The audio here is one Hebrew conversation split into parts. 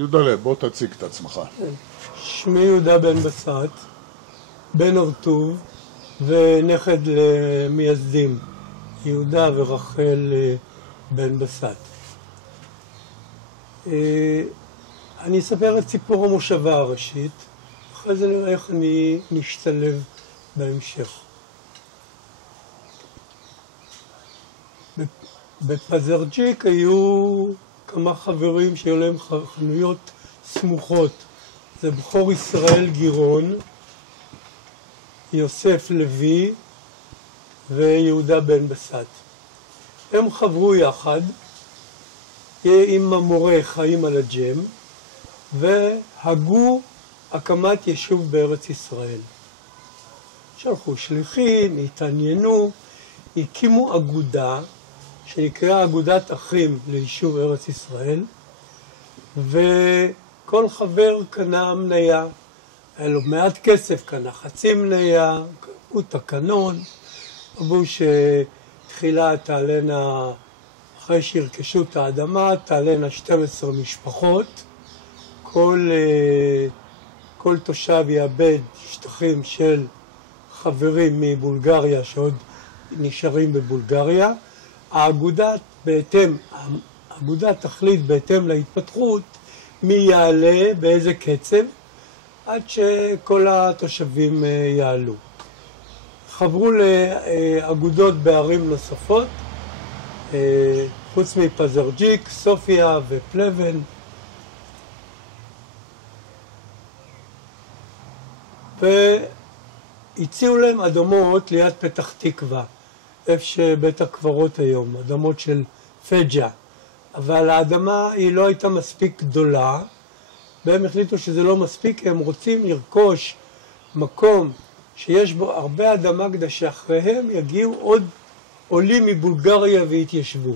יהודה, בוא תציג את עצמך. שמי יהודה בן בסט, בן הרטוב ונכד למייסדים, יהודה ורחל בן בסט. אני אספר את סיפור המושבה הראשית, אחרי זה נראה איך אני נשתלב בהמשך. בפזרג'יק היו כמה חברים שהיו להם חנויות סמוכות. זה בכור ישראל גירון, יוסף לוי ויהודה בן בסט. הם חברו יחד עם המורה חיים על הג'ם והגו הקמת יישוב בארץ ישראל. שלחו שליחים, התעניינו, הקימו אגודה שנקרא אגודת אחים ליישוב ארץ ישראל, וכל חבר קנה מניה, היה לו מעט כסף, קנה חצי מניה, קראו תקנון, אמרו שתחילה תעלנה, אחרי שירכשו את האדמה, תעלנה 12 משפחות, כל תושב יאבד שטחים של חברים מבולגריה שעוד נשארים בבולגריה. האגודה תחליט בהתאם להתפתחות מי יעלה, באיזה קצב, עד שכל התושבים יעלו. חברו לאגודות בערים נוספות, חוץ מפזרג'יק, סופיה ופלבן. והציעו להם אדמות ליד פתח תקווה, איפה שבית הקברות היום, אדמות של פג'ה. אבל האדמה היא לא הייתה מספיק גדולה, והם החליטו שזה לא מספיק, הם רוצים לרכוש מקום שיש בו הרבה אדמה כדי שאחריהם יגיעו עוד עולים מבולגריה והתיישבו.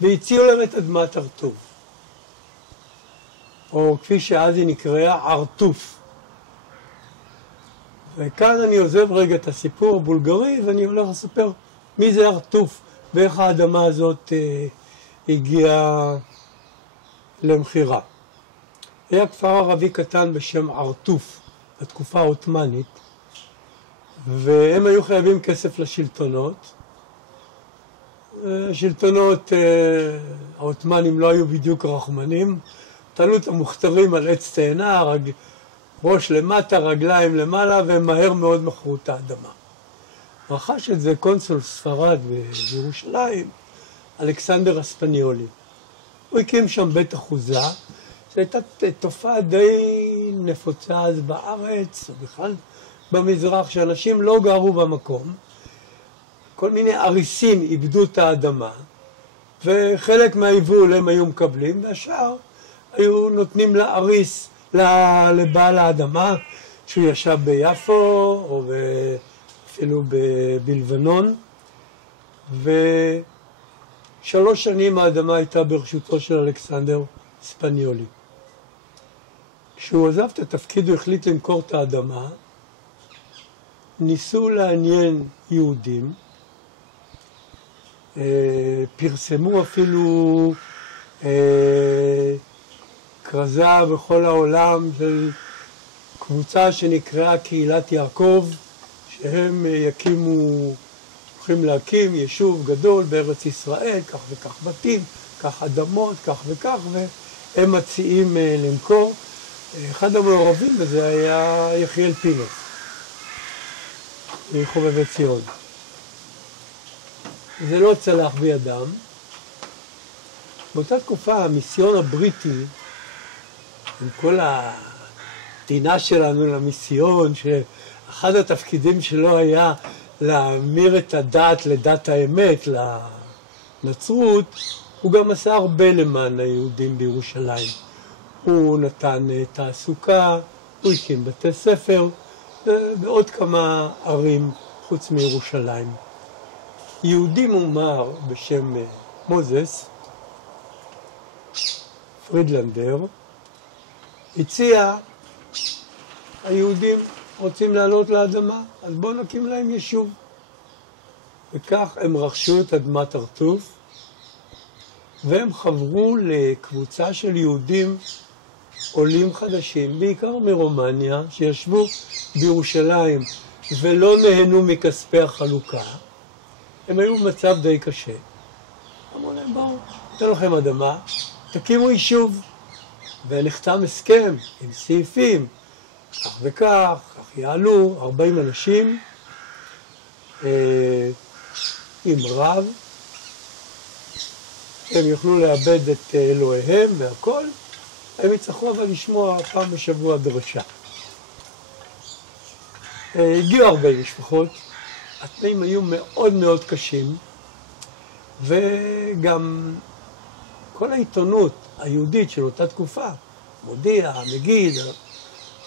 והציעו להם את אדמת הרטוב, או כפי שאז היא נקראה ערטוף. וכאן אני עוזב רגע את הסיפור הבולגרי ואני הולך לספר מי זה ערטוף ואיך האדמה הזאת הגיעה למחירה. היה כפר ערבי קטן בשם ערטוף בתקופה העות'מאנית, והם היו חייבים כסף לשלטונות. השלטונות העות'מאנים לא היו בדיוק רחמנים, תלו את המוכתרים על עץ תאנה, ראש למטה, רגליים למעלה, והם מהר מאוד מכרו את האדמה. רכש את זה קונסול ספרד בירושלים, אלכסנדר הספניולי. הוא הקים שם בית אחוזה, זו הייתה תופעה די נפוצה אז בארץ, בכלל במזרח, שאנשים לא גרו במקום. כל מיני אריסים איבדו את האדמה, וחלק מהיבול הם היו מקבלים, והשאר היו נותנים לאריס, לבעל האדמה, שהוא ישב ביפו או אפילו בלבנון, ו3 שנים האדמה הייתה ברשותו של אלכסנדר ספניולי. כשהוא עזב את התפקיד הוא החליט למכור את האדמה, ניסו לעניין יהודים, פרסמו אפילו כרזה בכל העולם של קבוצה שנקראה קהילת יעקב, שהם הולכים להקים יישוב גדול בארץ ישראל, כך וכך בתים, כך אדמות, כך וכך, והם מציעים למכור. אחד המעורבים בזה היה יחיאל פינס, מחובבי ציון. זה לא צלח בידם. באותה תקופה המיסיון הבריטי, עם כל הטינה שלנו למיסיון, שאחד התפקידים שלו היה להמיר את הדת לדת האמת, לנצרות, הוא גם עשה הרבה למען היהודים בירושלים. הוא נתן תעסוקה, הוא הקים בתי ספר, ועוד כמה ערים חוץ מירושלים. יהודי מומר בשם מוזס, פרידלנדר, הציע, היהודים רוצים לעלות לאדמה, אז בואו נקים להם יישוב. וכך הם רכשו את אדמת הרטוף, והם חברו לקבוצה של יהודים עולים חדשים, בעיקר מרומניה, שישבו בירושלים ולא נהנו מכספי החלוקה. הם היו במצב די קשה. אמרו להם, בואו, ניתן לכם אדמה, תקימו יישוב. ונחתם הסכם עם סעיפים, כך וכך, כך יעלו 40 אנשים עם רב, הם יוכלו לאבד את אלוהיהם והכל, הם יצטרכו אבל לשמוע פעם בשבוע דרשה. הגיעו 40 משפחות, התנאים היו מאוד מאוד קשים, וגם כל העיתונות היהודית של אותה תקופה, מודיע, מגיד,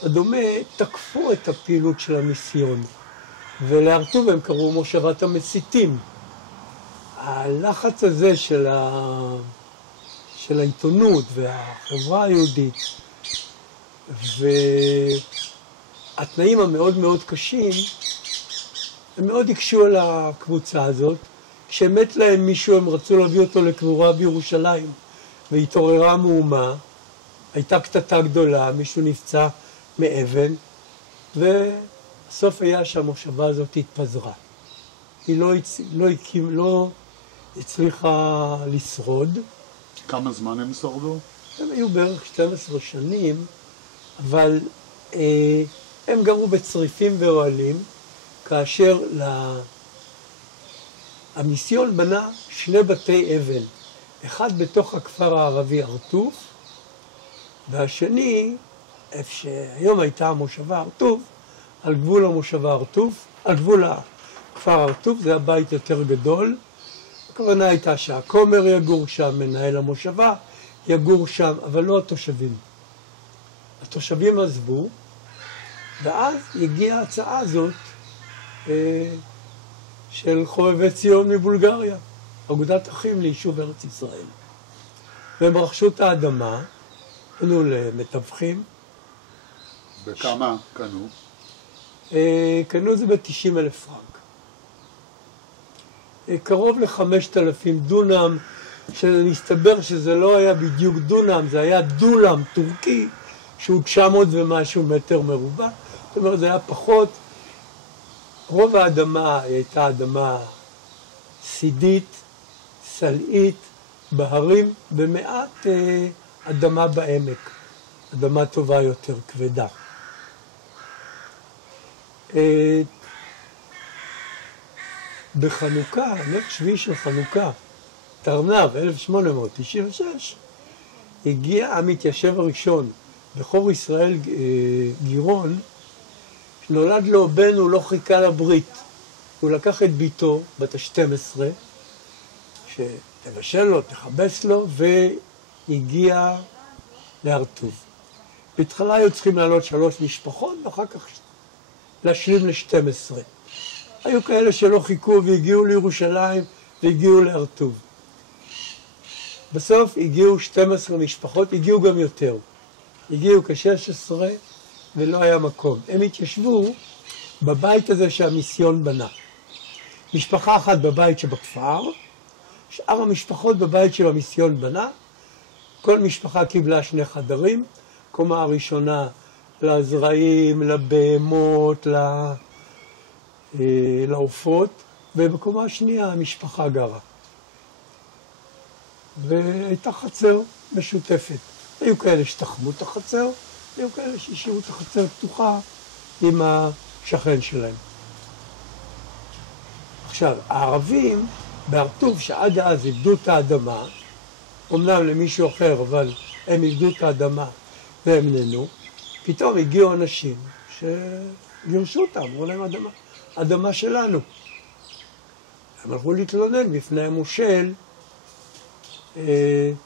הדומה, תקפו את הפעילות של המיסיון, ולהרטוב הם קראו מושבת המסיתים. הלחץ הזה של העיתונות והחברה היהודית, והתנאים המאוד מאוד קשים, הם מאוד הקשו על הקבוצה הזאת. כשמת להם מישהו, הם רצו להביא אותו לקבורה בירושלים, והתעוררה מהומה, הייתה קטטה גדולה, מישהו נפצע מאבן, והסוף היה שהמושבה הזאת התפזרה. היא לא הצליחה לשרוד. כמה זמן הם שרדו? הם היו בערך 12 שנים, אבל הם גרו בצריפים ואוהלים, כאשר המיסיון בנה 2 בתי אבל, אחד בתוך הכפר הערבי ארטוב, והשני, איפה שהיום הייתה המושבה ארטוב, על גבול המושבה ארטוב, על גבול הכפר ארטוב, זה הבית יותר גדול. הכוונה הייתה שהכומר יגור שם, מנהל המושבה יגור שם, אבל לא התושבים. התושבים עזבו, ואז הגיעה ההצעה הזאת של חובבי ציון מבולגריה, אגודת אחים ליישוב ארץ ישראל. והם רכשו את האדמה, קנו למתווכים. בכמה קנו? קנו את זה ב-90,000 פרנק. קרוב ל-5,000 דונם, שנסתבר שזה לא היה בדיוק דונם, זה היה דולם טורקי, שהוא 900 ומשהו מטר מרובע. זאת אומרת, זה היה פחות. רוב האדמה הייתה אדמה סידית, סלעית, בהרים, במעט אדמה בעמק, אדמה טובה יותר, כבדה. בחנוכה, נר שביעי של חנוכה, תרנ"ו, 1896, הגיע המתיישב הראשון, בכור ישראל גירון, שנולד לו בן, הוא לא חיכה לברית. הוא לקח את ביתו, בת ה-12, שתבשל לו, תכבס לו, והגיע להרטוב. בהתחלה היו צריכים לעלות 3 משפחות, ואחר כך להשלים ל-12. היו כאלה שלא חיכו והגיעו לירושלים והגיעו להרטוב. בסוף הגיעו 12 משפחות, הגיעו גם יותר. הגיעו כ-16 ולא היה מקום. הם התיישבו בבית הזה שהמיסיון בנה. משפחה אחת בבית שבכפר, שאר המשפחות בבית של המיסיון בנה. כל משפחה קיבלה 2 חדרים, קומה הראשונה לזרעים, לבהמות, לעופות, ובקומה השנייה המשפחה גרה. והייתה חצר משותפת. היו כאלה שתחמו את החצר, היו כאלה שהשאירו את החצר פתוחה עם השכן שלהם. עכשיו, הערבים בהרטוב שעד אז איבדו את האדמה, אומנם למישהו אחר, אבל הם איבדו את האדמה והם נהנו, פתאום הגיעו אנשים שגירשו אותם, אמרו להם אדמה שלנו. הם הלכו להתלונן בפני המושל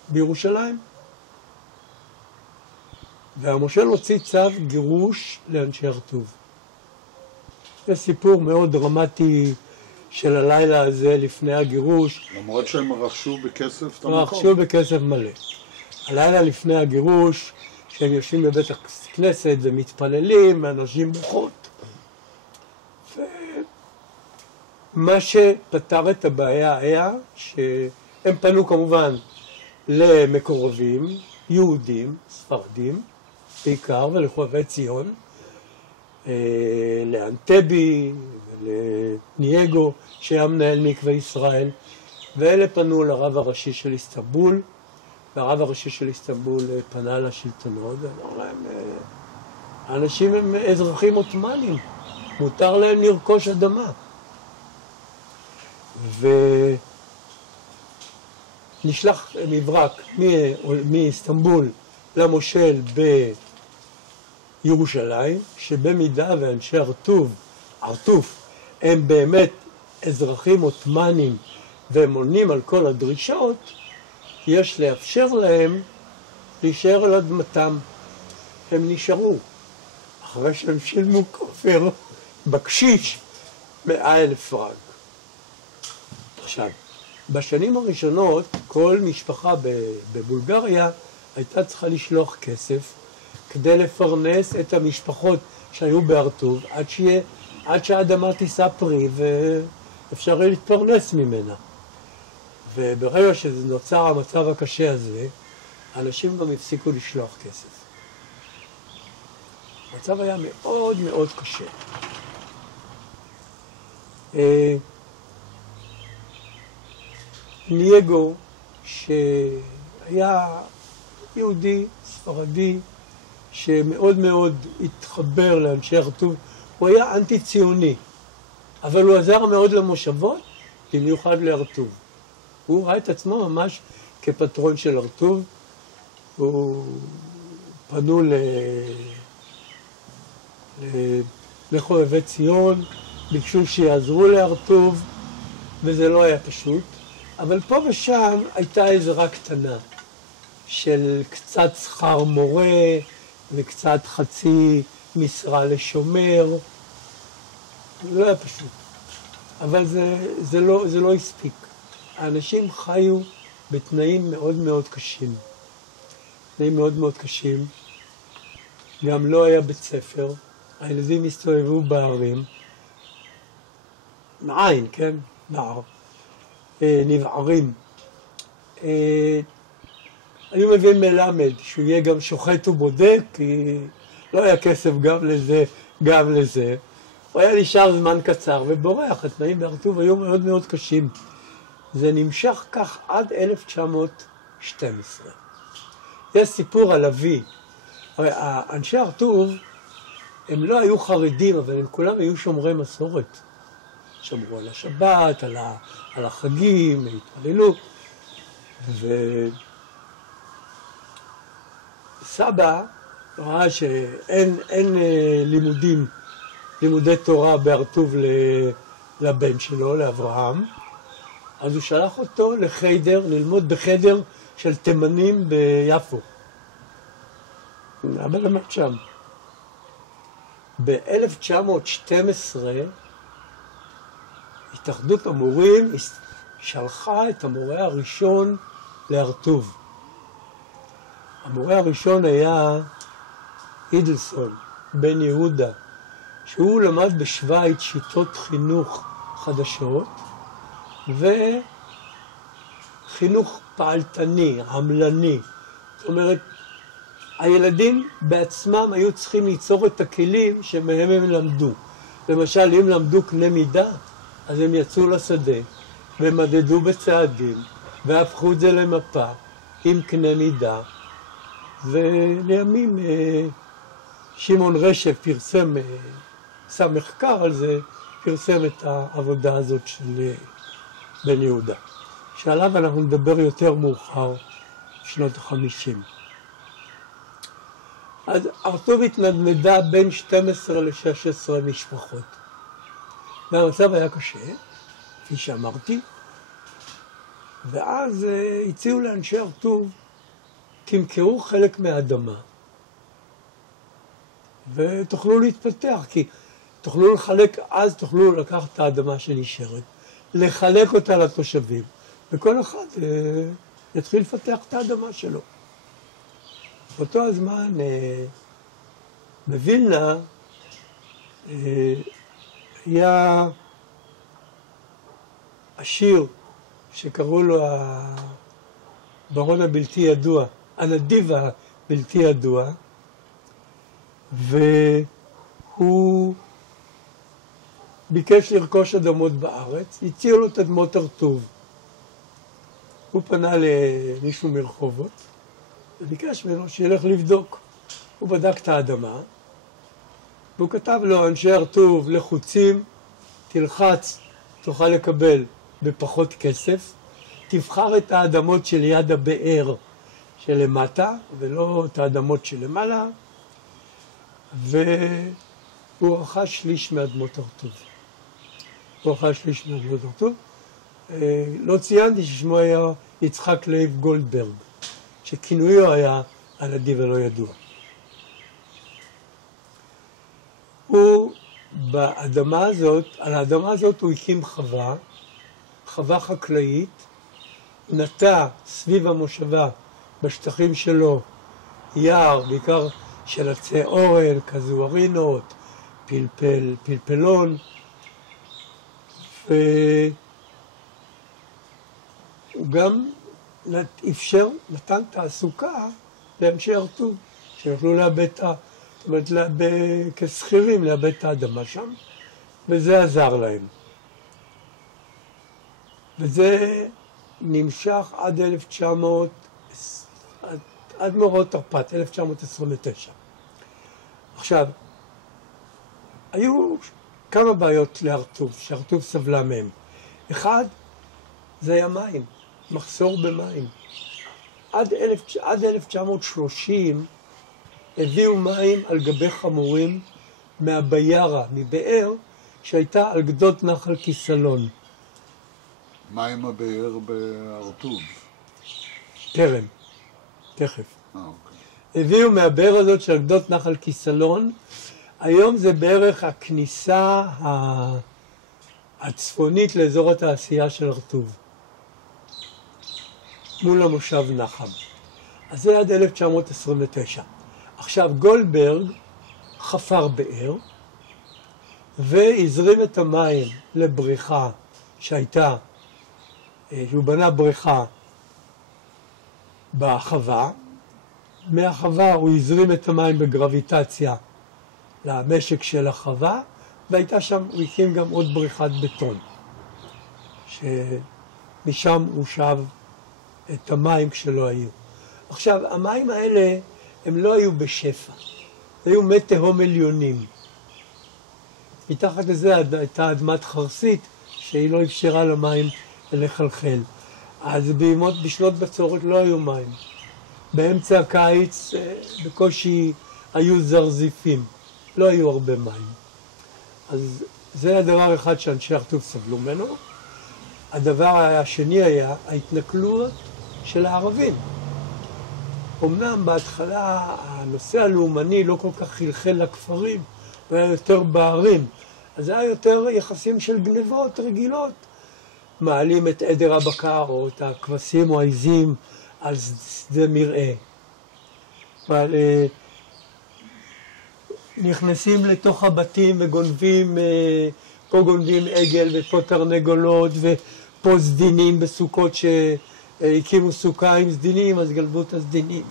בירושלים. והמושל הוציא צו גירוש לאנשי הרטוב. זה סיפור מאוד דרמטי של הלילה הזה לפני הגירוש. למרות שהם רכשו בכסף את המקום. רכשו בכסף מלא. הלילה לפני הגירוש, שהם יושבים בבית הכנסת ומתפללים, ואנשים בוכות. ומה שפתר את הבעיה היה שהם פנו כמובן למקורבים, יהודים, ספרדים, בעיקר, ולחובבי ציון, לאנטבי, לנייגו, שהיה מנהל מקווה ישראל, ואלה פנו לרב הראשי של איסטנבול, והרב הראשי של איסטנבול פנה לשלטונות, ואמר להם, האנשים הם אזרחים עות'מאנים, מותר להם לרכוש אדמה. ונשלח מברק מאיסטנבול למושל בירושלים, שבמידה ואנשי ארטוף הם באמת אזרחים עות'מאנים והם עונים על כל הדרישות, יש לאפשר להם להישאר על אדמתם. הם נשארו, אחרי שהם שילמו כופר בקשיש 100,000 פרנק. עכשיו, בשנים הראשונות כל משפחה בבולגריה הייתה צריכה לשלוח כסף כדי לפרנס את המשפחות שהיו בארטוב עד שהאדמה תישא פרי ואפשר להתפרנס ממנה. וברגע שנוצר המצב הקשה הזה, אנשים גם הפסיקו לשלוח כסף. המצב היה מאוד מאוד קשה. נייגו, שהיה יהודי, ספרדי, שמאוד מאוד התחבר לאנשי ארטוב, הוא היה אנטי ציוני, אבל הוא עזר מאוד למושבות, במיוחד לארטוב. הוא ראה את עצמו ממש כפטרון של ארטוב. הוא פנו לחובבי ציון, ביקשו שיעזרו לארטוב, וזה לא היה פשוט. אבל פה ושם הייתה עזרה קטנה של קצת שכר מורה וקצת חצי משרה לשומר. זה לא היה פשוט, אבל זה לא הספיק. האנשים חיו בתנאים מאוד מאוד קשים. תנאים מאוד מאוד קשים. גם לא היה בית ספר. הילדים הסתובבו בערים. מעין, כן? נער. נבערים. היו מביאים מלמד, שהוא יהיה גם שוחט ובודק, כי לא היה כסף גם לזה, גם לזה. הוא היה נשאר זמן קצר ובורח. התנאים בארטוב היו מאוד מאוד קשים. זה נמשך כך עד 1912. יש סיפור על אבי. אנשי ארטוב, הם לא היו חרדים, אבל הם כולם היו שומרי מסורת. שמרו על השבת, על החגים, התפללו. וסבא ראה שאין לימודי תורה בארטוב לבן שלו, לאברהם. אז הוא שלח אותו לחדר, ללמוד בחדר של תימנים ביפו. אבא למד שם. ב-1912 התאחדות המורים שלחה את המורה הראשון לארטוב. המורה הראשון היה אידלסון, בן יהודה, שהוא למד בשוויץ שיטות חינוך חדשות, וחינוך פעלתני, עמלני. זאת אומרת, הילדים בעצמם היו צריכים ליצור את הכלים שמהם הם למדו. למשל, אם למדו קנה מידה, אז הם יצאו לשדה ומדדו בצעדים והפכו את זה למפה עם קנה מידה. ולימים שמעון רשף פרסם, שם מחקר על זה, פרסם את העבודה הזאת של בן יהודה, שעליו אנחנו נדבר יותר מאוחר, שנות ה-50. אז ארטוב התנדנדה בין 12 ל-16 משפחות. והמצב היה קשה, כפי שאמרתי, ואז הציעו לאנשי ארטוב, תמכרו חלק מהאדמה, ותוכלו להתפתח, כי תוכלו לחלק, אז תוכלו לקחת את האדמה שנשארת, לחלק אותה לתושבים, וכל אחד יתחיל לפתח את האדמה שלו. באותו הזמן בווילנה היה עשיר שקראו לו הברון הבלתי ידוע, הנדיב הבלתי ידוע, והוא ביקש לרכוש אדמות בארץ, הציעו לו את אדמות הרטוב. הוא פנה למישהו מרחובות, וביקש ממנו שילך לבדוק. הוא בדק את האדמה, והוא כתב לו, אנשי הרטוב לחוצים, תלחץ, תוכל לקבל בפחות כסף, תבחר את האדמות שליד הבאר שלמטה, ולא את האדמות שלמעלה, והוא רכש שליש מאדמות הרטוב. הוא רכש שליש מאדמות הרטוב. לא ציינתי ששמו היה יצחק לייב גולדברג, שכינויו היה הנדיב הלא ידוע. הוא באדמה הזאת, על האדמה הזאת הוא הקים חווה חקלאית, נטע סביב המושבה בשטחים שלו יער, בעיקר של עצי אורן, קזוארינות, פלפלון, והוא גם נתן תעסוקה לאנשי הרטוב, שיוכלו לאבד זאת אומרת, כשכירים לאבד את האדמה שם, וזה עזר להם. וזה נמשך עד מאורעות תרפ"ט, 1929. עכשיו, היו כמה בעיות להרטוב, שהרטוב סבלה מהם. אחד, זה היה מים, מחסור במים. עד 1930 הביאו מים על גבי חמורים מהביארה, מבאר, שהייתה על גדות נחל כיסלון. מה עם הבאר בהרטוב? טרם, תכף. אוקיי. הביאו מהבאר הזאת של גדות נחל כיסלון, היום זה בערך הכניסה הצפונית לאזור התעשייה של הרטוב, מול המושב נחם. אז זה עד 1929. עכשיו גולדברג חפר באר והזרים את המים לבריכה שהייתה, הוא בנה בריכה בחווה, מהחווה הוא הזרים את המים בגרביטציה למשק של החווה, והייתה שם, הוא הקים גם עוד בריכת בטון, שמשם הוא שב את המים כשלא היו. עכשיו, המים האלה הם לא היו בשפע, היו מי תהום עליונים. מתחת לזה הייתה אדמת חרסית שהיא לא אפשרה למים לחלחל. אז בשנות בצורת לא היו מים. באמצע הקיץ בקושי היו זרזיפים, לא היו הרבה מים. אז זה הדבר אחד שאנשי הרטוב סבלו ממנו. הדבר השני היה ההתנכלות של הערבים. אמנם בהתחלה הנושא הלאומני לא כל כך חלחל לכפרים, הוא היה יותר בערים, אז זה היה יותר יחסים של גנבות רגילות. מעלים את עדר הבקר או את הכבשים או העיזים על שדה מרעה. אבל נכנסים לתוך הבתים וגונבים, פה גונבים עגל ופה תרנגולות ופה סדינים בסוכות שהקימו סוכה עם סדינים, אז גלבו את הסדינים.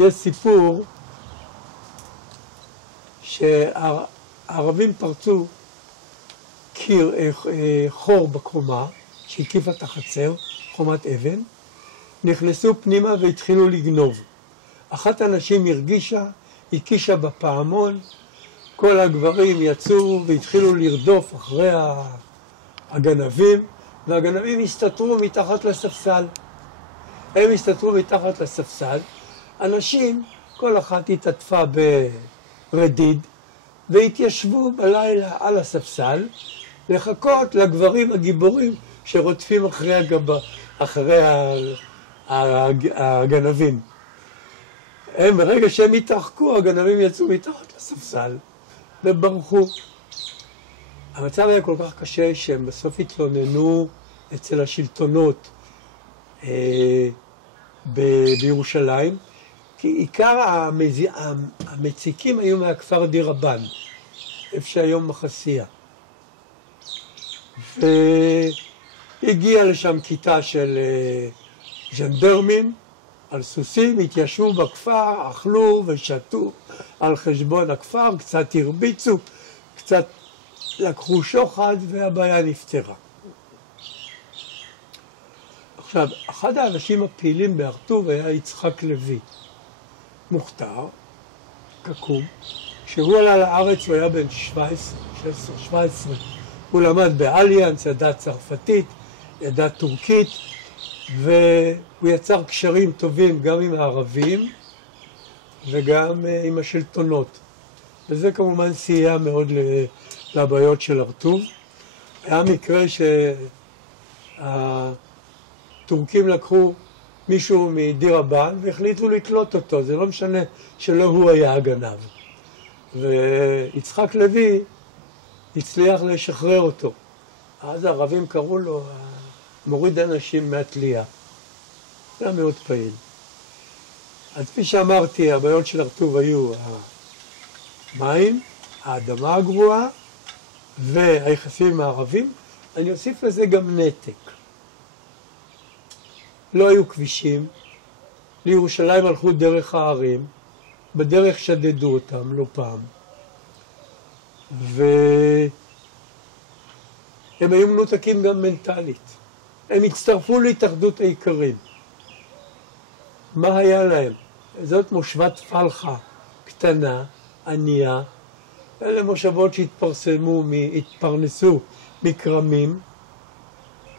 יש סיפור שהערבים פרצו חור בקומה שהקיפה את החצר, חומת אבן, נכנסו פנימה והתחילו לגנוב. אחת הנשים הרגישה, הקישה בפעמון, כל הגברים יצאו והתחילו לרדוף אחרי הגנבים, והגנבים הסתתרו מתחת לספסל. הם הסתתרו מתחת לספסל, אנשים, כל אחת התעטפה ברדיד, והתיישבו בלילה על הספסל, לחכות לגברים הגיבורים שרודפים אחרי הגנבים. ברגע שהם התרחקו, הגנבים יצאו מתחת לספסל וברחו. המצב היה כל כך קשה שהם בסוף התלוננו אצל השלטונות בירושלים, כי עיקר המציקים היו מהכפר דיר רבן, איפה שהיום מחסיה. והגיעה לשם כיתה של ז'נדרמים על סוסים התיישבו בכפר, אכלו ושתו על חשבון הכפר, קצת הרביצו, קצת לקחו שוחד והבעיה נפתרה. עכשיו, אחד האנשים הפעילים בהר-טוב היה יצחק לוי, מוכתר, קקום. כשהוא עלה לארץ הוא היה בן 17. הוא למד באליאנס, ידע צרפתית, ידע טורקית, והוא יצר קשרים טובים גם עם הערבים וגם עם השלטונות. וזה כמובן סייע מאוד לבעיות של הר-טוב. היה מקרה שהטורקים לקחו מישהו מדיר הבן והחליטו לקלוט אותו, זה לא משנה שלא הוא היה הגנב. ויצחק לוי הצליח לשחרר אותו. אז הערבים קראו לו מוריד אנשים מהתלייה. זה היה מאוד פעיל. אז כפי שאמרתי, הבעיות של הר-טוב היו המים, האדמה הגרועה והיחסים עם הערבים. אני אוסיף לזה גם נתק. לא היו כבישים, לירושלים הלכו דרך הערים, בדרך שדדו אותם לא פעם. והם היו מנותקים גם מנטלית. הם הצטרפו להתאחדות האיכרים. מה היה להם? זאת מושבת פלחה קטנה, ענייה. אלה מושבות שהתפרנסו מכרמים,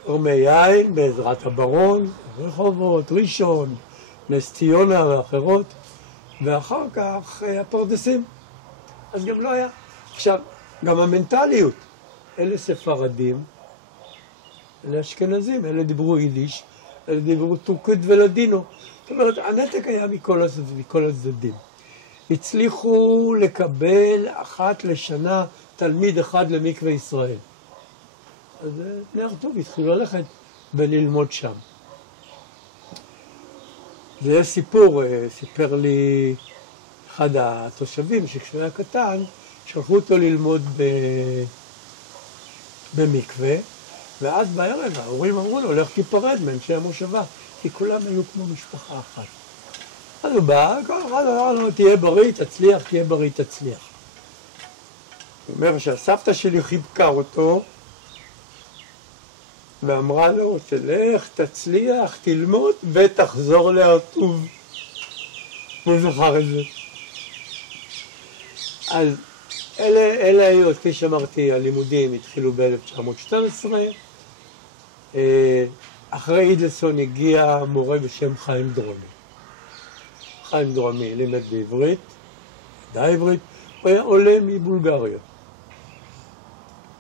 כרמי יין, בעזרת הברון, רחובות, ראשון, נס ציונה ואחרות, ואחר כך הפרדסים. אז גם לא היה. עכשיו, גם המנטליות. אלה ספרדים, אלה אשכנזים, אלה דיברו יידיש, אלה דיברו טורקית ולדינו. זאת אומרת, הנתק היה מכל הצדדים. הצליחו לקבל אחת לשנה תלמיד אחד למקווה ישראל. אז בני הר-טוב התחילו ללכת וללמוד שם. זה סיפור, סיפר לי אחד התושבים שכשהוא היה קטן, שלחו אותו ללמוד במקווה, ואז בערב ההורים אמרו לו, לך תיפרד מאנשי המושבה, כי כולם היו כמו משפחה אחת. אז הוא בא, כל אחד אמר לו, תהיה בריא, תצליח, תהיה בריא, תצליח. הוא אומר שהסבתא שלי חיבקה אותו, ואמרה לו, תלך, תצליח, תלמוד, ותחזור להר-טוב. הוא זכר את זה. אז אלה היו, כפי שאמרתי, הלימודים התחילו ב-1912. אחרי אידלסון הגיע מורה בשם חיים דרומי. חיים דרומי לימד בעברית, ידע עברית, הוא היה עולה מבולגריה.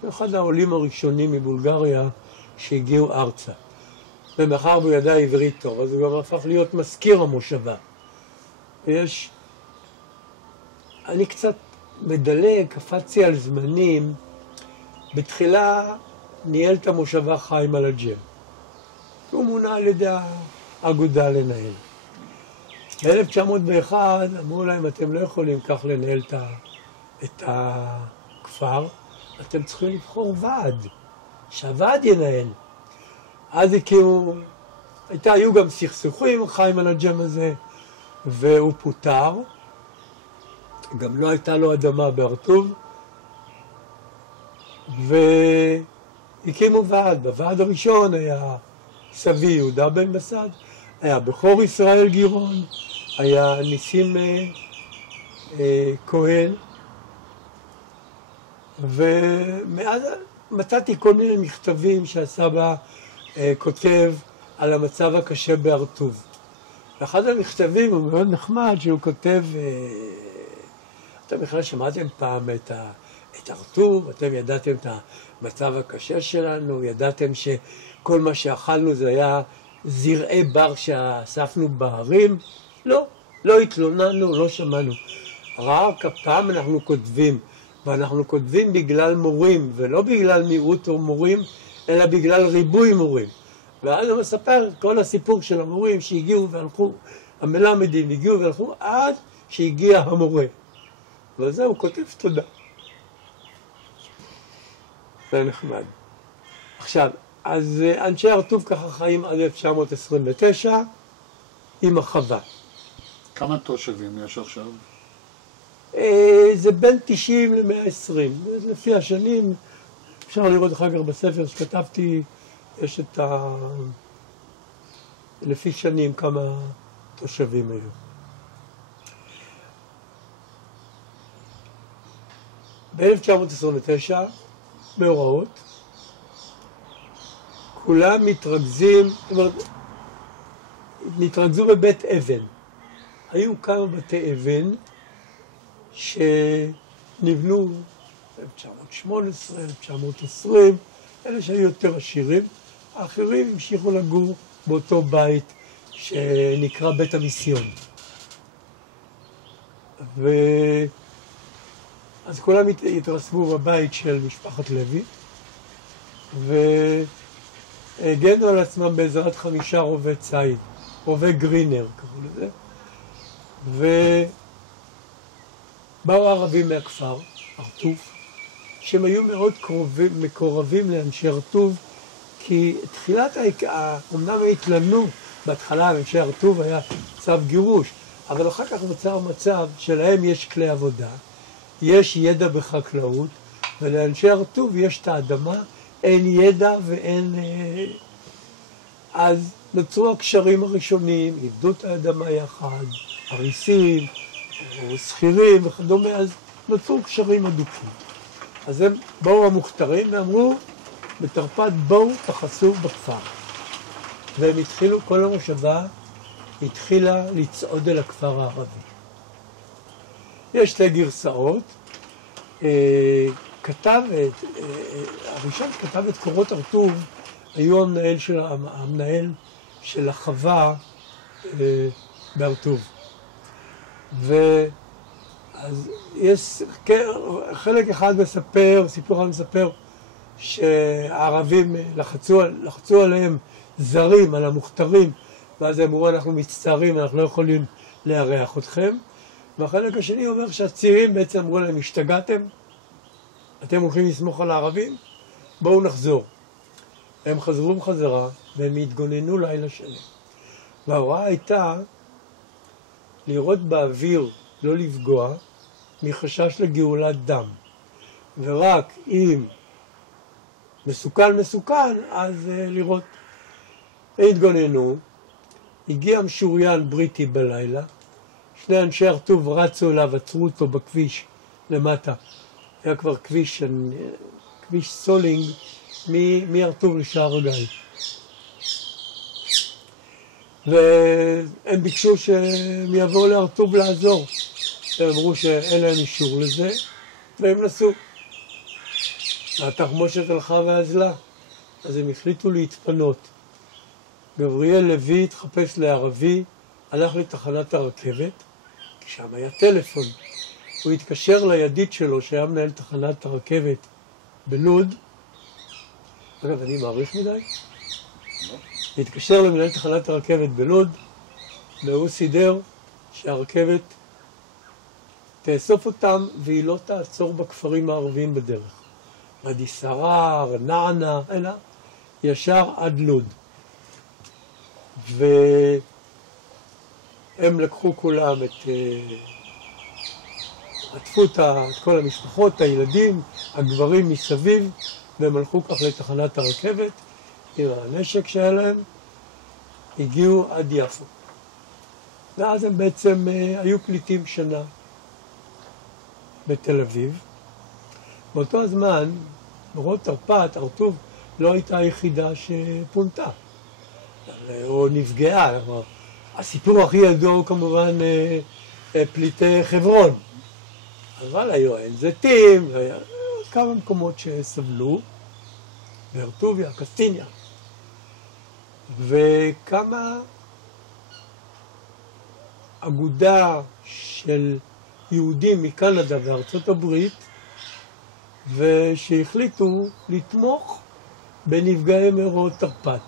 אחד העולים הראשונים מבולגריה שהגיעו ארצה. ומאחר הוא ידע עברית טוב, אז הוא גם הפך להיות מזכיר המושבה. אני קצת מדלג, קפצתי על זמנים. בתחילה ניהל את המושבה חיים אלג'ם. הוא מונה על ידי האגודה לנהל. ב-1901 אמרו להם, אתם לא יכולים כך לנהל את הכפר, אתם צריכים לבחור ועד, שהוועד ינהל. אז היו גם סכסוכים, חיים אלג'ם הזה, והוא פוטר. גם לא הייתה לו אדמה בהר-טוב, והקימו ועד. בוועד הראשון היה סבי יהודה בן בסט, היה בכור ישראל גירון, היה ניסים כהן, ומאז מצאתי כל מיני מכתבים שהסבא כותב על המצב הקשה בהר-טוב. ואחד המכתבים הוא מאוד נחמד, שהוא כותב, אתם בכלל שמעתם פעם את הר-טוב, אתם ידעתם את המצב הקשה שלנו, ידעתם שכל מה שאכלנו זה היה זרעי בר שאספנו בהרים? לא התלוננו, לא שמענו. רק הפעם אנחנו כותבים, ואנחנו כותבים בגלל מורים, ולא בגלל מיעוט או מורים, אלא בגלל ריבוי מורים. ואז הוא מספר כל הסיפור של המורים שהגיעו והלכו, המלמדים הגיעו והלכו עד שהגיע המורה. וזה הוא כותב תודה. זה נחמד. עכשיו, אז אנשי הר-טוב ככה חיים עד 1929 עם החווה. כמה תושבים יש עכשיו? זה בין 90 ל-120, לפי השנים. אפשר לראות אחר כך בספר שכתבתי, יש את לפי שנים כמה תושבים היו. ב-1929, מאורעות, כולם מתרכזים, זאת אומרת, נתרכזו בבית אבן. היו כמה בתי אבן שנבנו 1918, 1920, אלה שהיו יותר עשירים, האחרים המשיכו לגור באותו בית שנקרא בית המיסיון. אז כולם התרסבו בבית של משפחת לוי, והגנו על עצמם בעזרת 5 רובי ציד, רובי גרינר קראו לזה, ובאו הערבים מהכפר, הר-טוב, שהם היו מאוד מקורבים לאנשי הר-טוב, כי תחילת אמנם הם התלנו, בהתחלה אנשי הר-טוב היה צו גירוש, אבל אחר כך נוצר מצב שלהם יש כלי עבודה, יש ידע בחקלאות, ולאנשי הר-טוב יש את האדמה, אין ידע ואין... אז נוצרו הקשרים הראשונים, איבדו את האדמה יחד, הריסים, שכירים וכדומה, אז נוצרו קשרים הדוקים. אז הם באו המוכתרים ואמרו, בתרפ"ט בואו תחסו בכפר. והם התחילו, כל המושבה התחילה לצעוד אל הכפר הערבי. יש 2 גרסאות. הראשון שכתב את קורות הר-טוב היו המנהל של החווה בהר-טוב. ואז יש חלק אחד מספר, סיפור אחד מספר, שהערבים לחצו עליהם זרים, על המוכתרים, ואז הם אמרו, אנחנו מצטערים, אנחנו לא יכולים לארח אתכם. והחלק השני אומר שהצעירים בעצם אמרו להם, השתגעתם? אתם הולכים לסמוך על הערבים? בואו נחזור. הם חזרו בחזרה, והם התגוננו לילה שלם. וההוראה הייתה לראות באוויר, לא לפגוע, מחשש לגאולת דם. ורק אם מסוכן, אז לראות. והתגוננו, הגיע משוריין בריטי בלילה, 2 אנשי הר-טוב רצו אליו, עצרו אותו בכביש למטה. היה כבר כביש סולינג מהר-טוב לשער הגיא. והם ביקשו שהם יבואו להר-טוב לעזור. הם אמרו שאין להם אישור לזה, והם נסעו. התחמושת הלכה ואזלה, אז הם החליטו להתפנות. גבריאל לוי התחפש לערבי, הלך לתחנת הרכבת, כי שם היה טלפון. הוא התקשר לידיד שלו, שהיה מנהל תחנת הרכבת בלוד. אגב, אני מעריך מדי. התקשר למנהל תחנת הרכבת בלוד, והוא סידר שהרכבת תאסוף אותם, והיא לא תעצור בכפרים הערביים בדרך. ואדי סרר, נענה, אלא ישר עד לוד. והם לקחו כולם עטפו את כל המשפחות, הילדים, הגברים מסביב, והם הלכו כך לתחנת הרכבת, עם הנשק שהיה להם, הגיעו עד יפו. ואז הם בעצם היו פליטים שנה בתל אביב. באותו הזמן, למרות תרפ"ט, הר-טוב לא הייתה היחידה שפונתה, או נפגעה. הסיפור הכי ידוע הוא כמובן פליטי חברון. אבל היו עין זיתים, כמה מקומות שסבלו, והר-טוביה, קסטיניה. וכמה אגודה של יהודים מקנדה וארצות הברית, ושהחליטו לתמוך בנפגעי מאורעות תרפ"ט.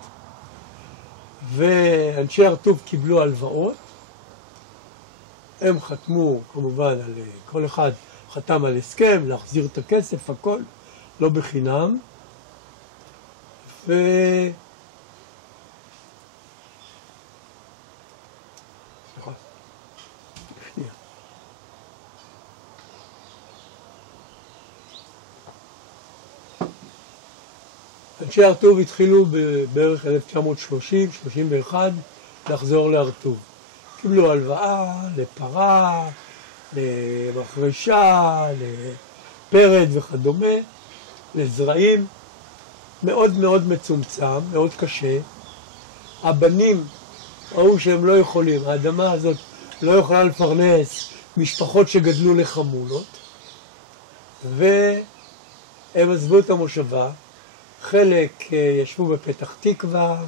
ואנשי הר-טוב קיבלו הלוואות, הם חתמו כמובן על, כל אחד חתם על הסכם, להחזיר את הכסף, הכל, לא בחינם. ו... סליחה. שנייה. אנשי הר טוב התחילו בערך 1930-31 לחזור להר טוב. קיבלו הלוואה לפרה, למחרשה, לפרד וכדומה, לזרעים, מאוד מאוד מצומצם, מאוד קשה. הבנים ראו שהם לא יכולים, האדמה הזאת לא יכולה לפרנס משפחות שגדלו לחמולות, והם עזבו את המושבה. חלק ישבו בפתח תקווה,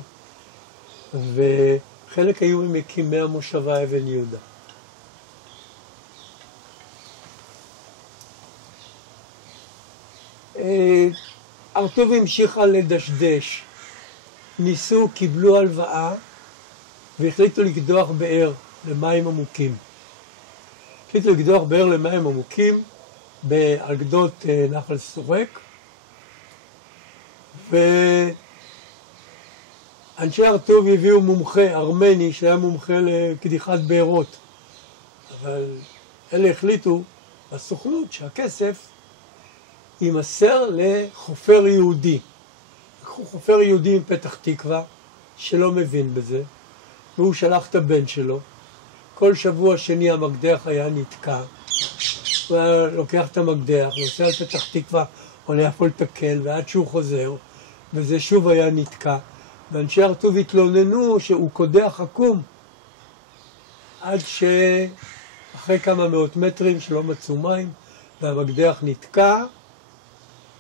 וחלק היו ממקימי המושבה אבן יהודה. הר טוב המשיכה לדשדש. ניסו, קיבלו הלוואה, והחליטו לקדוח באר למים עמוקים. החליטו לקדוח באר למים עמוקים על גדות נחל סורק, ואנשי הר טוב הביאו מומחה ארמני שהיה מומחה לקדיחת בארות. אבל אלה החליטו בסוכנות שהכסף יימסר לחופר יהודי. לקחו חופר יהודי מפתח תקווה שלא מבין בזה, והוא שלח את הבן שלו. כל שבוע שני המקדח היה נתקע. הוא היה לוקח את המקדח, נוסע לפתח תקווה, עולה איפה לתקל, ועד שהוא חוזר, וזה שוב היה נתקע. ואנשי הר טוב התלוננו שהוא קודח עקום, עד שאחרי כמה מאות מטרים שלא מצאו מים, והמקדח נתקע,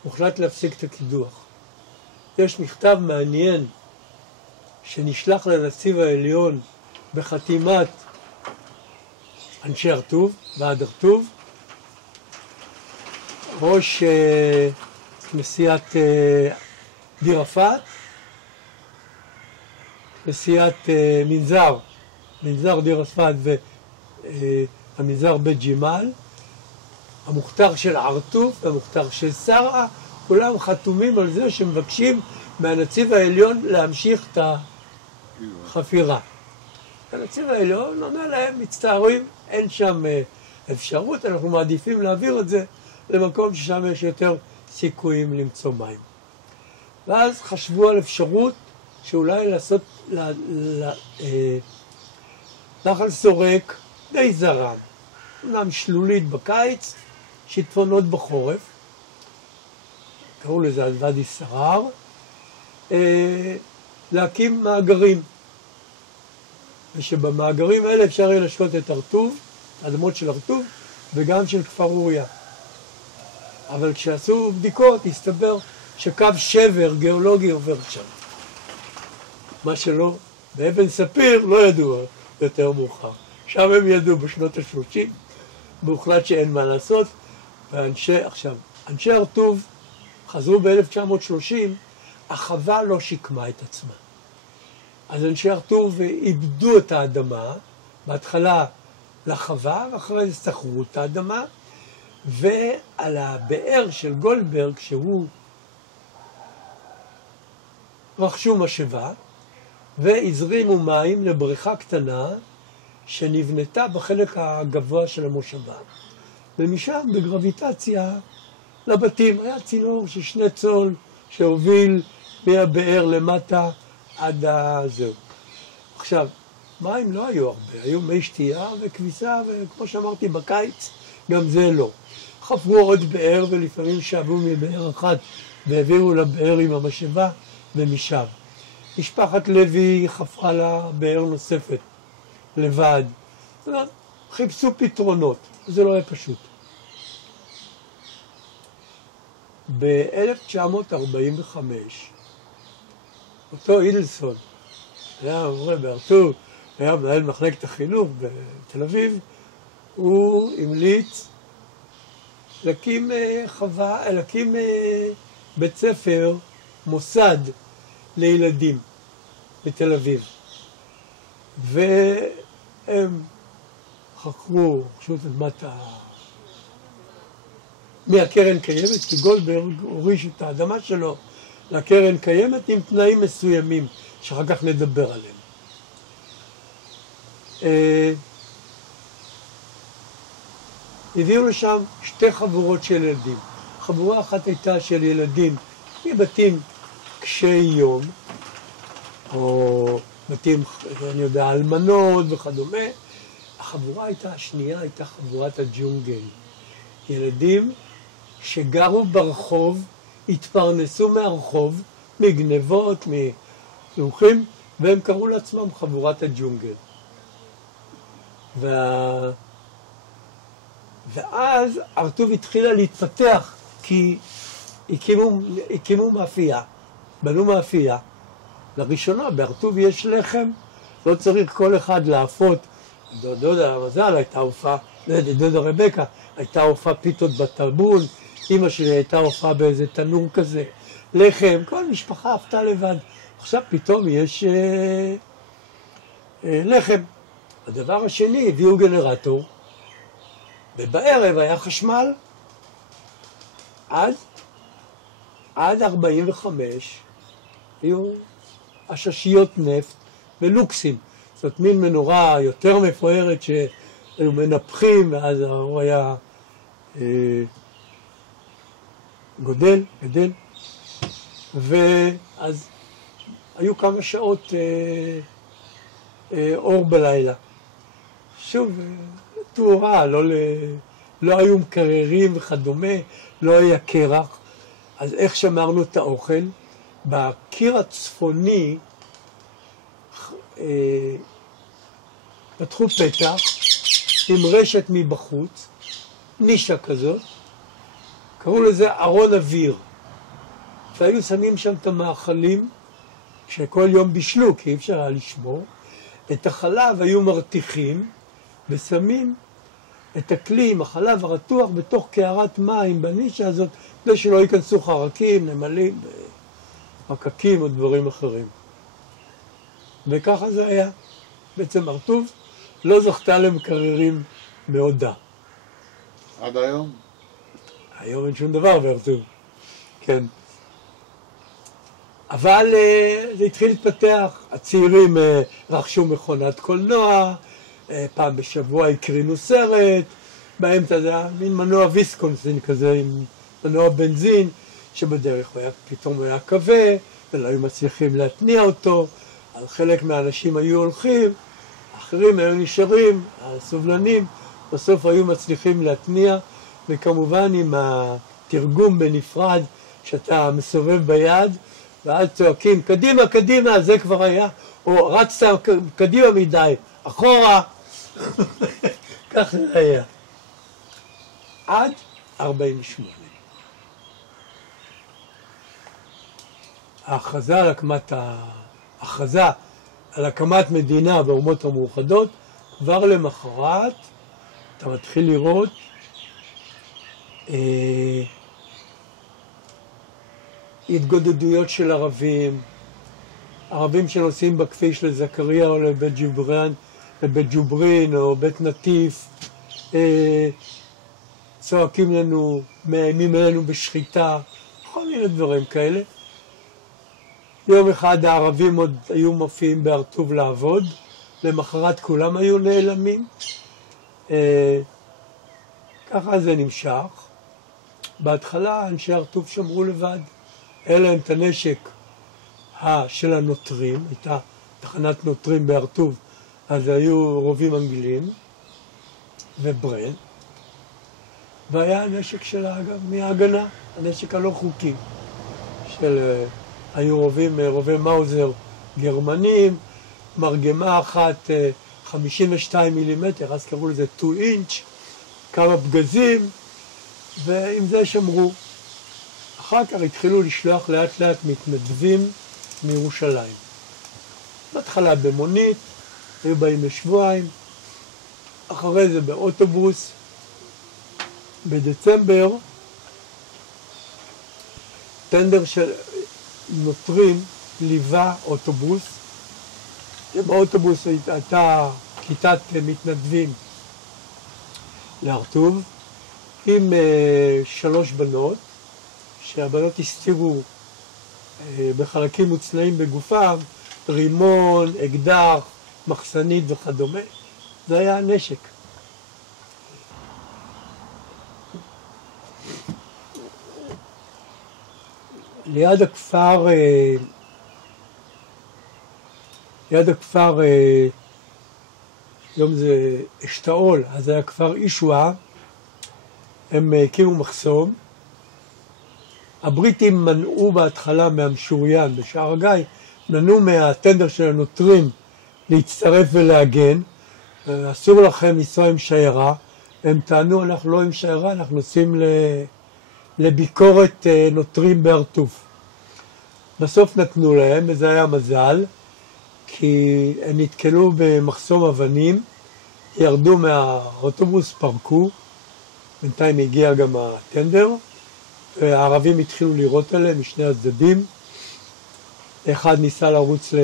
הוחלט להפסיק את הקידוח. יש מכתב מעניין שנשלח לנציב העליון בחתימת אנשי הר טוב, ועד הר טוב, ראש כנסיית דיר אפאת, כנסיית מנזר דיר אפאת והמנזר בית ג'ימל, המוכתר של הר טוב והמוכתר של שרה, כולם חתומים על זה שמבקשים מהנציב העליון להמשיך את החפירה. הנציב העליון עונה להם, מצטערים, אין שם אפשרות, אנחנו מעדיפים להעביר את זה למקום ששם יש יותר סיכויים למצוא מים. ואז חשבו על אפשרות שאולי לעשות נחל סורק די זרם, אמנם שלולית בקיץ, שיטפונות בחורף, קראו לזה על ואדי סרר, להקים מאגרים, ושבמאגרים האלה אפשר יהיה לשקוט את הר טוב, האדמות של הר טוב, וגם של כפר אוריה. אבל כשעשו בדיקות הסתבר שקו שבר גיאולוגי עובר שם. מה שלא, באבן ספיר לא ידעו יותר מאוחר. שם הם ידעו בשנות ה-30, והוחלט שאין מה לעשות, אנשי הר טוב חזרו ב-1930, החווה לא שיקמה את עצמה. אז אנשי הר טוב איבדו את האדמה, בהתחלה לחווה, ואחרי זה סחרו את האדמה, ועל הבאר של גולדברג, שהוא רכשו משאבה, והזרימו מים לבריכה קטנה, שנבנתה בחלק הגבוה של המושבה. ומשם בגרביטציה לבתים, היה צינור של 2 צול שהוביל מהבאר למטה עד הזהו. עכשיו, מים לא היו הרבה, היו מי שתייה וכביסה, וכמו שאמרתי בקיץ, גם זה לא. חפרו עוד באר ולפעמים שאבו מבאר אחת והעבירו לבאר עם המשאבה ומשם. משפחת לוי חפרה לה באר נוספת, לבד. זאת אומרת, חיפשו פתרונות, זה לא היה פשוט. ב-1945, אותו אידלסון, היה מורה בהר טוב, היה מנהל מחלקת החינוך בתל אביב, הוא המליץ להקים בית ספר, מוסד לילדים בתל אביב. והם חקרו, רכשו את אדמת מהקרן קיימת, כי גולדברג הוריש את האדמה שלו לקרן קיימת עם תנאים מסוימים, שאחר כך נדבר עליהם. הביאו לשם שתי חבורות של ילדים. חבורה אחת הייתה של ילדים מבתים קשי יום, או בתים, אני יודע, אלמנות וכדומה. החבורה השנייה הייתה חבורת הג'ונגל. ילדים שגרו ברחוב, התפרנסו מהרחוב, מגנבות, מלוכים, והם קראו לעצמם חבורת הג'ונגל. ואז ארטוב התחילה להתפתח, כי הקימו מאפייה, בנו מאפייה. לראשונה בארטוב יש לחם, לא צריך כל אחד להפות. דודה מזל הייתה הופעה, דודה רבקה הייתה הופעה פיתות בטבון, אמא שלי הייתה הופעה באיזה תנור כזה, לחם, כל משפחה הפתה לבד. עכשיו פתאום יש לחם. הדבר השני, הביאו גנרטור, ובערב היה חשמל עד 45, היו עששיות נפט ולוקסים. זאת מין מנורה יותר מפוארת שהיו מנפחים, ואז הוא היה גדל, ואז היו כמה שעות אור בלילה. שוב, תאורה, לא היו מקררים וכדומה, לא היה קרח. אז איך שמרנו את האוכל? בקיר הצפוני פתחו פתח עם רשת מבחוץ, נישה כזאת, קראו לזה ארון אוויר. והיו שמים שם את המאכלים שכל יום בישלו, כי אי אפשר היה לשמור. את החלב היו מרתיחים ושמים את הכלי עם החלב הרתוח בתוך קערת מים בנישה הזאת, כדי שלא ייכנסו חרקים, נמלים, מקקים או דברים אחרים. וככה זה היה. בעצם ארטוב לא זכתה למקררים מעודה. עד היום? היום אין שום דבר בארטוב, כן. אבל זה התחיל להתפתח, הצעירים רכשו מכונת קולנוע, פעם בשבוע הקרינו סרט, באמצע זה היה מין מנוע ויסקונסין כזה עם מנוע בנזין, שבדרך פתאום היה כבה, ולא היו מצליחים להתניע אותו, על חלק מהאנשים היו הולכים, אחרים היו נשארים, הסובלנים, בסוף היו מצליחים להתניע, וכמובן עם התרגום בנפרד, שאתה מסובב ביד, ואז צועקים, קדימה, קדימה, זה כבר היה, או רצת קדימה מדי, אחורה, כך זה היה. עד 48. ההכרזה על הקמת מדינה באומות המאוחדות, כבר למחרת, אתה מתחיל לראות התגודדויות של ערבים שנוסעים בכביש לזכריה או לבית ג'וברין או בית נטיף, צועקים לנו, מאיימים עלינו בשחיטה, כל מיני דברים כאלה. יום אחד הערבים עוד היו מופיעים בארטוב לעבוד, למחרת כולם היו נעלמים. ככה זה נמשך. בהתחלה אנשי ארטוב שמרו לבד, היה להם את הנשק של הנוטרים, הייתה תחנת נוטרים בארטוב, אז היו רובים אנגלים וברן, והיה הנשק שלה אגב מההגנה, הנשק הלא חוקי, היו רובי מאוזר גרמנים, מרגמה אחת 52 מילימטר, אז קראו לזה 2 אינץ', כמה פגזים, ועם זה שמרו. אחר כך התחילו לשלוח לאט לאט מתנדבים מירושלים. בהתחלה במונית, היו באים לשבועיים, אחרי זה באוטובוס. בדצמבר, טנדר של נוטרים ליווה אוטובוס, ובאוטובוס הייתה כיתת מתנדבים לארטוב, עם 3 בנות, שהבנות הסתירו בחלקים מוצנעים בגופם, רימון, אקדח, מחסנית וכדומה. זה היה הנשק. ליד הכפר, היום זה אשתאול, אז היה כפר אישואה, הם הקימו מחסום. הבריטים מנעו בהתחלה מהמשוריין בשער הגיא, מנעו מהטנדר של הנוטרים להצטרף ולהגן. אסור לכם לנסוע עם שיירה. הם טענו, אנחנו לא עם שיירה, אנחנו נוסעים לביקורת נוטרים בהרטוב. בסוף נתנו להם, וזה היה מזל, כי הם נתקלו במחסום אבנים, ירדו מהאוטובוס, פרקו, בינתיים הגיע גם הטנדר, והערבים התחילו לירות עליהם משני הצדדים. אחד ניסה לרוץ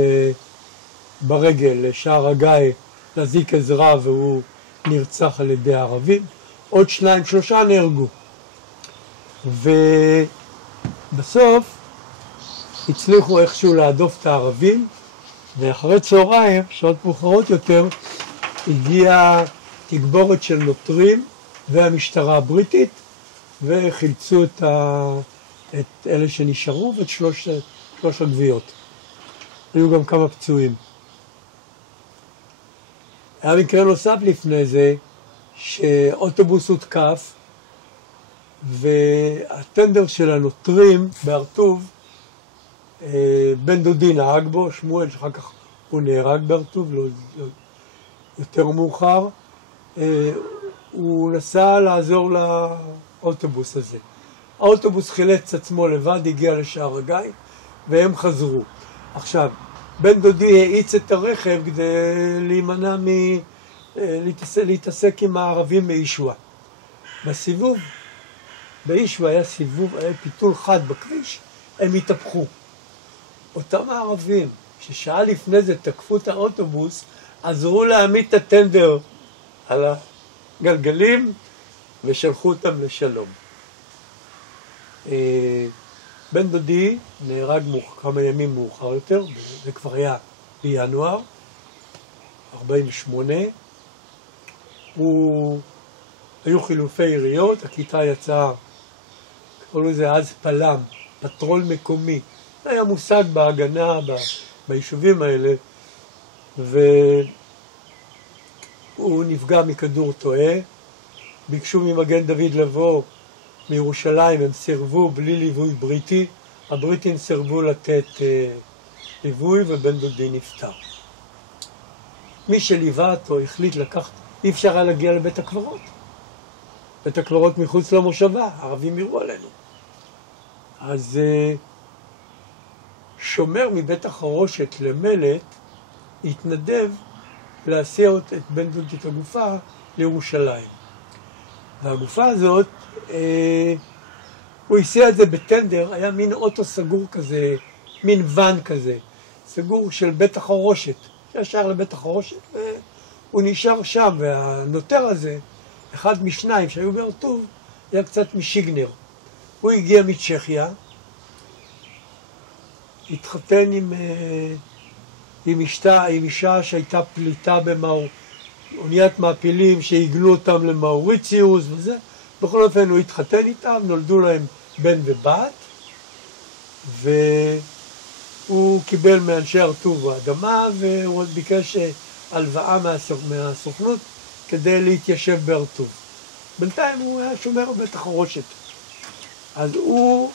ברגל לשער הגיא להזיק עזרה והוא נרצח על ידי הערבים. עוד 2-3 נהרגו. ובסוף הצליחו איכשהו להדוף את הערבים, ואחרי צהריים, שעות מאוחרות יותר, הגיעה תגבורת של נוטרים והמשטרה הבריטית, וחילצו את אלה שנשארו ואת שלוש הגוויות. היו גם כמה פצועים. היה מקרה נוסף לפני זה, שאוטובוס הותקף, והטנדר של הנוטרים בהרטוב, בן דודי נהג בו, שמואל, שאחר כך הוא נהרג בהרטוב, לא יותר מאוחר, הוא נסע לעזור לאוטובוס הזה. האוטובוס חילץ עצמו לבד, הגיע לשער הגיא, והם חזרו. עכשיו, בן דודי האיץ את הרכב כדי להימנע להתעסק עם הערבים בישוע. בסיבוב, בישוע היה סיבוב, היה פיתול חד בכביש, הם התהפכו. אותם הערבים ששעה לפני זה תקפו את האוטובוס, עזרו להעמיד את הטנדר על הגלגלים ושלחו אותם לשלום. בן דודי נהרג כמה ימים מאוחר יותר, זה כבר היה בינואר 48. היו חילופי יריות, הכיתה יצאה, קראו לזה אז פלם, פטרול מקומי. זה היה מושג בהגנה ביישובים האלה, והוא נפגע מכדור טועה. ביקשו ממגן דוד לבוא מירושלים, הם סירבו בלי ליווי בריטי. הבריטים סירבו לתת ליווי ובן דודי נפטר. מי שליווה אותו החליט לקחת, אי אפשר היה להגיע לבית הקברות. בית הקברות מחוץ למושבה, הערבים יראו עלינו. אז שומר מבית החרושת למלט התנדב להסיע את בן דודי, את הגופה, לירושלים. והגופה הזאת, הוא הסיע את זה בטנדר, היה מין אוטו סגור כזה, מין ואן כזה, סגור של בית החרושת, ישר לבית החרושת, והוא נשאר שם, והנוטר הזה, אחד משניים שהיו בהרטוב, היה קצת משיגנר. הוא הגיע מצ'כיה, התחתן עם אישה שהייתה פליטה באוניית מעפילים שהגלו אותם למאוריציוס וזה. בכל אופן הוא התחתן איתם, נולדו להם בן ובת, והוא קיבל מאנשי הרטוב האדמה, והוא ביקש הלוואה מהסוכנות כדי להתיישב בהרטוב. בינתיים הוא היה שומר בבית החרושת. אז הוא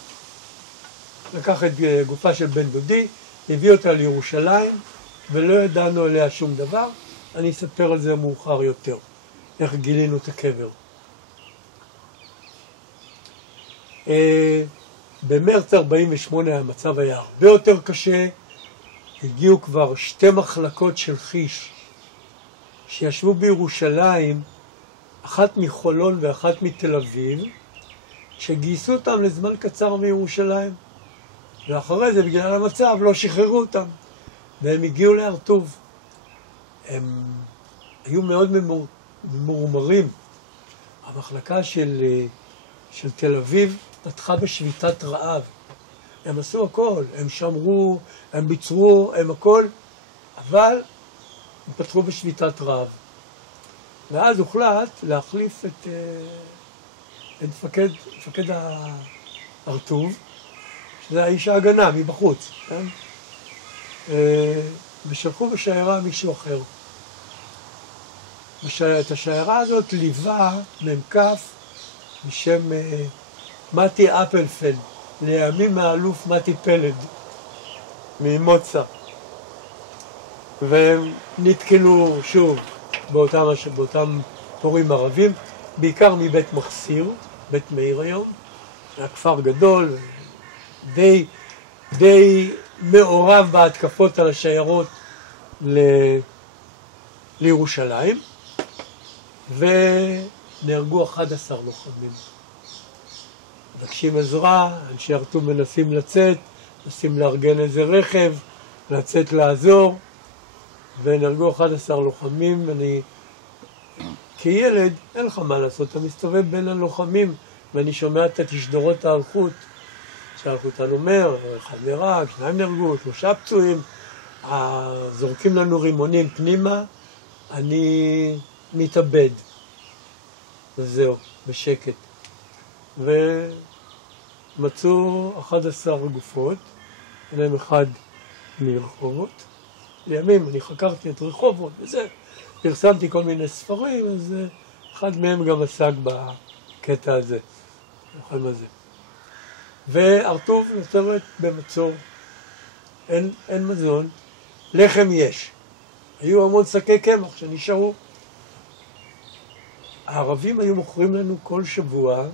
לקח את גופה של בן דודי, הביא אותה לירושלים, ולא ידענו עליה שום דבר. אני אספר על זה מאוחר יותר, איך גילינו את הקבר. במרץ 48 המצב היה הרבה יותר קשה. הגיעו כבר 2 מחלקות של חיש שישבו בירושלים, אחת מחולון ואחת מתל אביב, שגייסו אותם לזמן קצר מירושלים, ואחרי זה בגלל המצב לא שחררו אותם, והם הגיעו להרטוב. הם היו מאוד ממורמרים. המחלקה של תל אביב פתחה בשביתת רעב. הם עשו הכל, הם שמרו, הם ביצרו, הם הכל, אבל הם פתחו בשביתת רעב. ואז הוחלט להחליף את מפקד הרטוב, שזה האיש ההגנה מבחוץ, כן? ושלחו בשיירה מישהו אחר. את השיירה הזאת ליווה ממקף בשם מתי אפלפלד, לימים האלוף מתי פלד ממוצא. והם נתקלו שוב באותם פורעים ערבים, בעיקר מבית מחסיר, בית מאיר היום, היה כפר גדול, די מעורב בהתקפות על השיירות לירושלים, ונהרגו 11 לוחמים. מבקשים עזרה, אנשי הרטוב מנסים לצאת, מנסים לארגן איזה רכב, לצאת לעזור, ונהרגו 11 לוחמים. אני כילד, אין לך מה לעשות, אתה מסתובב בין הלוחמים, ואני שומע את התשדורות האלחוט, שהאלחוטן אומר, 1 נהרג, 2 נהרגו, 3 פצועים, זורקים לנו רימונים פנימה, אני מתאבד. וזהו, בשקט. ומצאו 11 גופות, ביניהם 1 מרחובות. לימים אני חקרתי את רחובות וזה, פרסמתי כל מיני ספרים, אז אחד מהם גם עסק בקטע הזה, בחיים הזה. והרטוב נותרת במצור, אין מזון, לחם יש. היו המון שקי קמח שנשארו. הערבים היו מוכרים לנו כל שבוע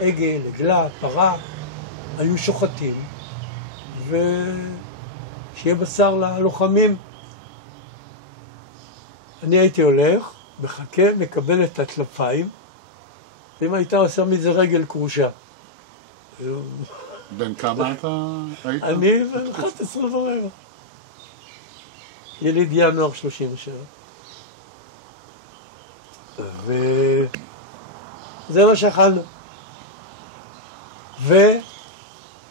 עגל, עגלה, פרה, היו שוחטים, ושיהיה בשר ללוחמים. אני הייתי הולך, מחכה, מקבל את הטלפיים, ואם הייתה עושה מזה רגל קרושה. בן כמה אתה היית? אני בן 11 ורבע. יליד ינואר 37. וזה מה שאכלנו.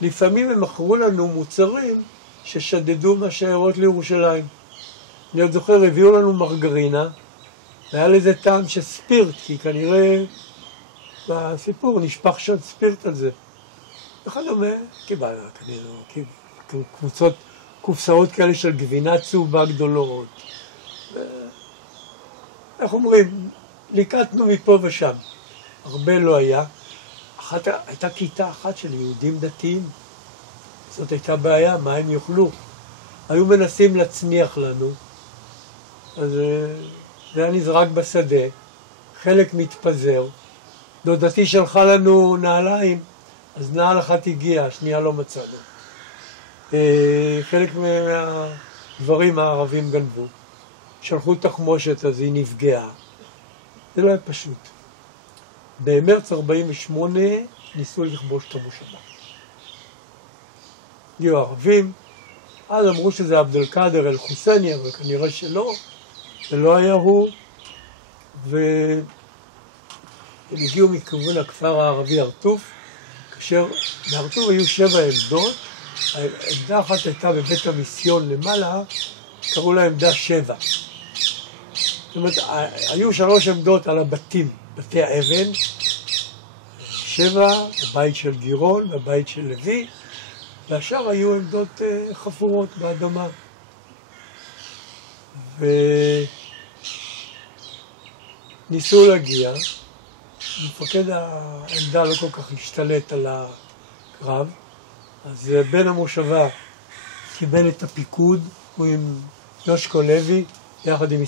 ולפעמים הם מכרו לנו מוצרים ששדדו מהשיירות לירושלים. אני עוד זוכר, הביאו לנו מרגרינה, והיה לזה טעם של ספירט, כי כנראה בסיפור נשפך שם ספירט על זה. וכדומה, קיבלנו כנראה, קופסאות כאלה של גבינה צהובה גדולות. איך אומרים, ליקטנו מפה ושם. הרבה לא היה. הייתה כיתה אחת של יהודים דתיים. זאת הייתה בעיה, מה הם יאכלו? היו מנסים להצניח לנו. אז זה היה נזרק בשדה, חלק מתפזר. דודתי שלחה לנו נעליים, אז נעל אחת הגיעה, השנייה לא מצאנו. חלק מהדברים הערבים גנבו. שלחו תחמושת, אז היא נפגעה. זה לא היה פשוט. במרץ 48 ניסו לכבוש את המושבה. הגיעו ערבים, אז אמרו שזה עבד אל-קאדר אל-חוסייני, אבל כנראה שלא, זה לא היה הוא, והם הגיעו מכיוון הכפר הערבי הרטוף, כאשר בהרטוף היו 7 עמדות, העמדה אחת הייתה בבית המיסיון למעלה, קראו לה עמדה 7. זאת אומרת, היו 3 עמדות על הבתים, בתי האבן, 7, הבית של גירון, הבית של לוי, והשאר היו עמדות חפורות באדמה. וניסו להגיע, מפקד העמדה לא כל כך השתלט על הקרב, אז בן המושבה קיבל את הפיקוד, הוא עם יושקו לוי, יחד עם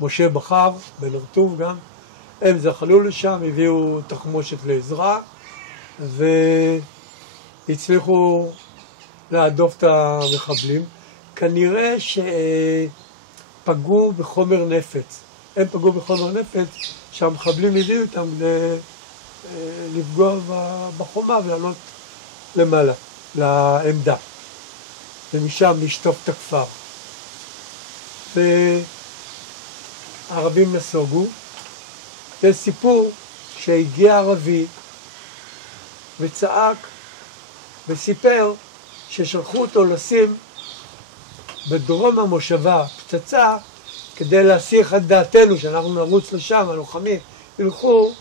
משה בחר, בן הרטוב גם. הם זחלו לשם, הביאו תחמושת לעזרה, והצליחו להדוף את המחבלים. כנראה שפגעו בחומר נפץ. הם פגעו בחומר נפץ שהמחבלים הביאו אותם לפגוע בחומה ולעלות למעלה, לעמדה. ומשם לשטוף את הכפר. והערבים נסוגו. זה סיפור שהגיע ערבי וצעק וסיפר ששלחו אותו לשים בדרום המושבה פצצה כדי להסיח את דעתנו שאנחנו נרוץ לשם, הלוחמים ילכו,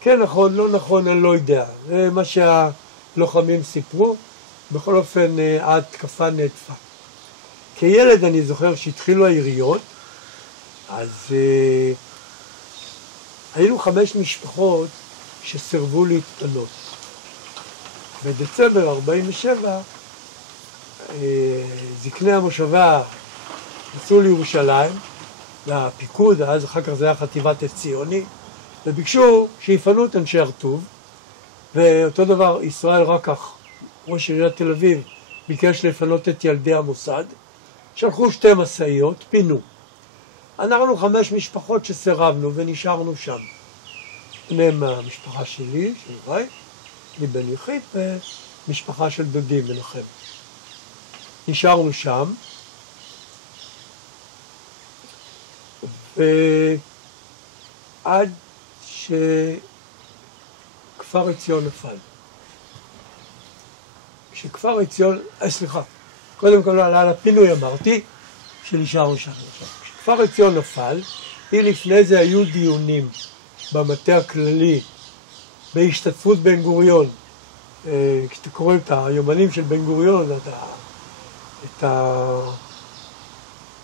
כן נכון, לא נכון, אני לא יודע. זה מה שהלוחמים סיפרו. בכל אופן, ההתקפה נעטפה. כילד אני זוכר שהתחילו היריות, אז היינו 5 משפחות שסירבו להתפנות. בדצמבר 47, זקני המושבה נסעו לירושלים, לפיקוד, אז אחר כך זה היה חטיבת הציוני, וביקשו שיפנו את אנשי הרטוב, ואותו דבר ישראל רקח, ראש עיריית תל אביב, ביקש לפנות את ילדי המוסד, שלחו 2 משאיות, פינו. אנחנו 5 משפחות שסירבנו ונשארנו שם. ביניהם המשפחה שלי, של הוריי, אני בן יחיד, ומשפחה של דודי מנחם. נשארנו שם, ועד שכפר עציון נפל. כשכפר עציון, קודם כל על הפינוי אמרתי, שנשארנו שם. כשכפר עציון נפל, לפני זה היו דיונים במטה הכללי, בהשתתפות בן גוריון. כשאתה קורא את היומנים של בן גוריון, את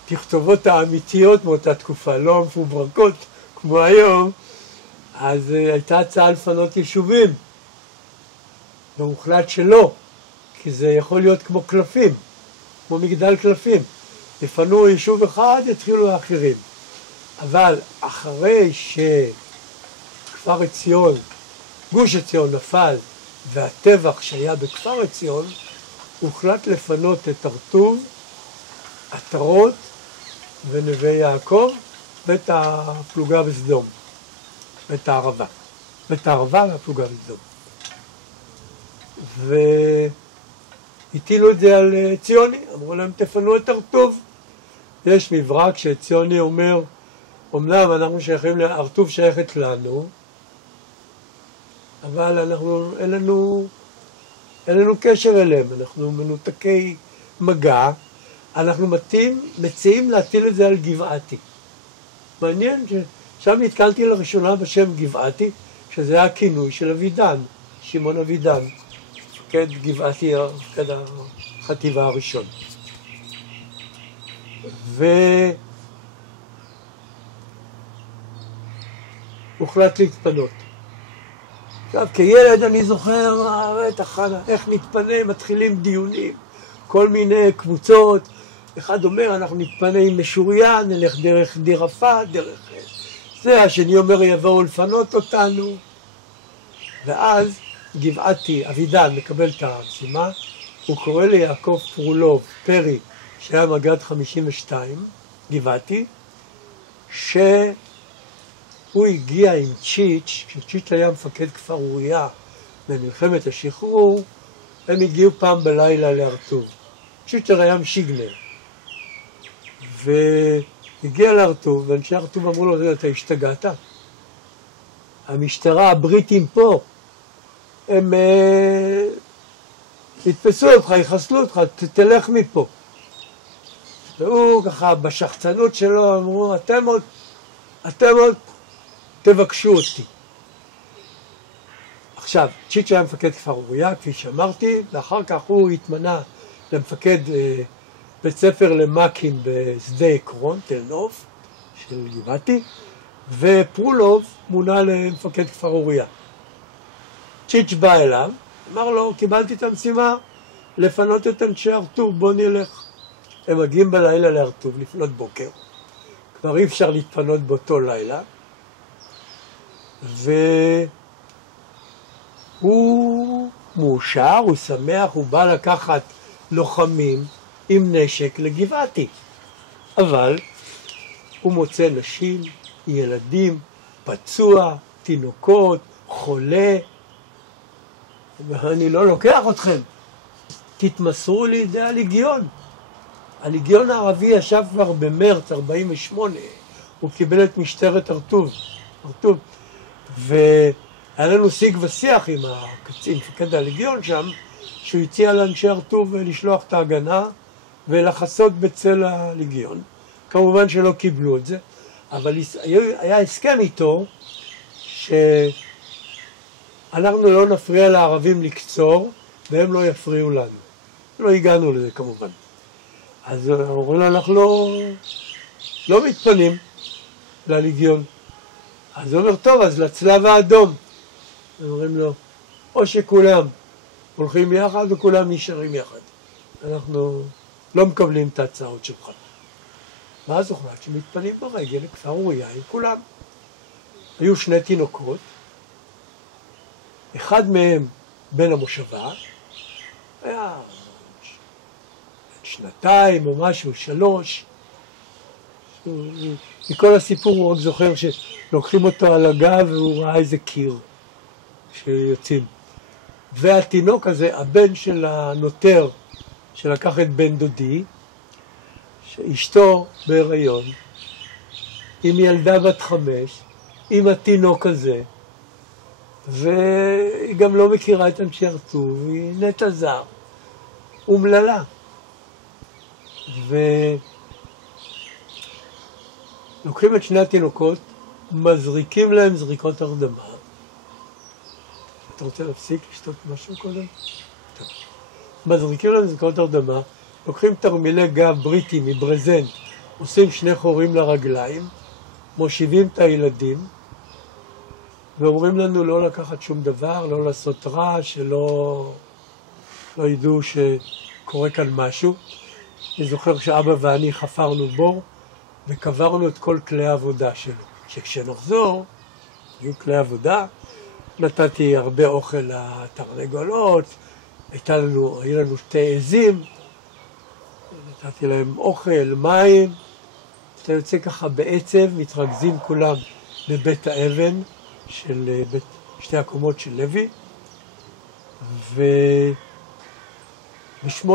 התכתובות האמיתיות מאותה תקופה, לא המפוברקות כמו היום, אז הייתה הצעה לפנות יישובים. והוחלט שלא, כי זה יכול להיות כמו קלפים, כמו מגדל קלפים. לפנו יישוב אחד, יתחילו האחרים. אבל אחרי שכפר עציון, גוש עציון נפל, והטבח שהיה בכפר עציון, הוחלט לפנות את הרטוב, עטרות ונווה יעקב, ואת הפלוגה בסדום, ואת הערבה. ואת הערבה והפלוגה בסדום. והטילו את זה על ציוני, אמרו להם תפנו את הרטוב. יש מברק שציוני אומר, אמנם אנחנו שייכים, הרטוב שייכת לנו, אבל אין לנו קשר אליהם, אנחנו מנותקי מגע, אנחנו מציעים להטיל את זה על גבעתי. מעניין ששם נתקלתי לראשונה בשם גבעתי, שזה היה הכינוי של אבידן, שמעון אבידן, מפקד גבעתי, מפקד החטיבה הראשון. והוחלט להתפנות. עכשיו, כילד אני זוכר, איך נתפנה, מתחילים דיונים, כל מיני קבוצות, אחד אומר, אנחנו נתפנה עם משוריין, נלך דרך דיר עפה, דרך זה, השני אומר, יבואו לפנות אותנו, ואז גבעתי, אבידן, מקבל את המשימה, הוא קורא ליעקב פרולוב, פרי, שהיה מג"ד 52, גבעתי, שהוא הגיע עם צ'יץ', כשצ'יץ' היה מפקד כפר אוריה במלחמת השחרור, הם הגיעו פעם בלילה להרטוב. צ'יץ' היה משיגנר. והגיע להרטוב, ואנשי הרטוב אמרו לו, אתה השתגעת? המשטרה, הבריטים פה, הם יתפסו אותך, יחסלו אותך, תלך מפה. והוא ככה, בשחצנות שלו, אמרו, אתם עוד תבקשו אותי. עכשיו, צ'יץ' היה מפקד כפר אוריה, כפי שאמרתי, ואחר כך הוא התמנה למפקד בית ספר למ"כים בשדה עקרון, תל נוף, של גבעתי, ופרולוב מונה למפקד כפר אוריה. צ'יץ' בא אליו, אמר לו, קיבלתי את המשימה לפנות את אנשי הרטוב, בוא נלך. הם מגיעים בלילה להרטוב, לפנות בוקר. כבר אי אפשר להתפנות באותו לילה. והוא מאושר, הוא שמח, הוא בא לקחת לוחמים עם נשק לגבעתי. אבל הוא מוצא נשים, ילדים, פצוע, תינוקות, חולה. ואני לא לוקח אתכם. תתמסרו לידי הליגיון. הליגיון הערבי ישב כבר במרץ 48, הוא קיבל את משטרת הרטוב, היה לנו שיג ושיח עם הקצין, מפקד הלגיון שם, שהוא הציע לאנשי הרטוב לשלוח את ההגנה ולחסות בצל הלגיון. כמובן שלא קיבלו את זה, אבל היה הסכם איתו שאנחנו לא נפריע לערבים לקצור והם לא יפריעו לנו. לא הגענו לזה כמובן. אז אומרים לו, אנחנו לא מתפנים ללגיון. אז הוא אומר, טוב, אז לצלב האדום. אומרים לו, או שכולם הולכים יחד וכולם נשארים יחד. אנחנו לא מקבלים את ההצעות שלך. ואז הוחלט שמתפנים ברגל לכפר אוריה עם כולם. היו 2 תינוקות, אחד מהם בן המושבה, היה 2 או משהו, 3. מכל הסיפור הוא רק זוכר שלוקחים אותו על הגב והוא ראה איזה קיר שיוצאים. והתינוק הזה, הבן של הנותר שלקח את בן דודי, שאשתו בהיריון, עם ילדה בת 5, עם התינוק הזה, והיא גם לא מכירה את אנשי הרטוב, היא נטע זר, אומללה. ולוקחים את 2 התינוקות, מזריקים להם זריקות הרדמה. אתה רוצה להפסיק לשתות משהו קודם? טוב. מזריקים להם זריקות הרדמה, לוקחים תרמילי גב בריטי מברזנט, עושים 2 חורים לרגליים, מושיבים את הילדים, ואומרים לנו לא לקחת שום דבר, לא לעשות רעש, שלא ידעו שקורה כאן משהו. אני זוכר שאבא ואני חפרנו בור, וקברנו את כל כלי העבודה שלו. שכשנחזור, היו כלי עבודה, נתתי הרבה אוכל לתרנגולות, היו לנו 2 עזים, נתתי להם אוכל, מים, אתה יוצא ככה בעצב, מתרכזים כולם בבית האבן של 2 הקומות של לוי, ב8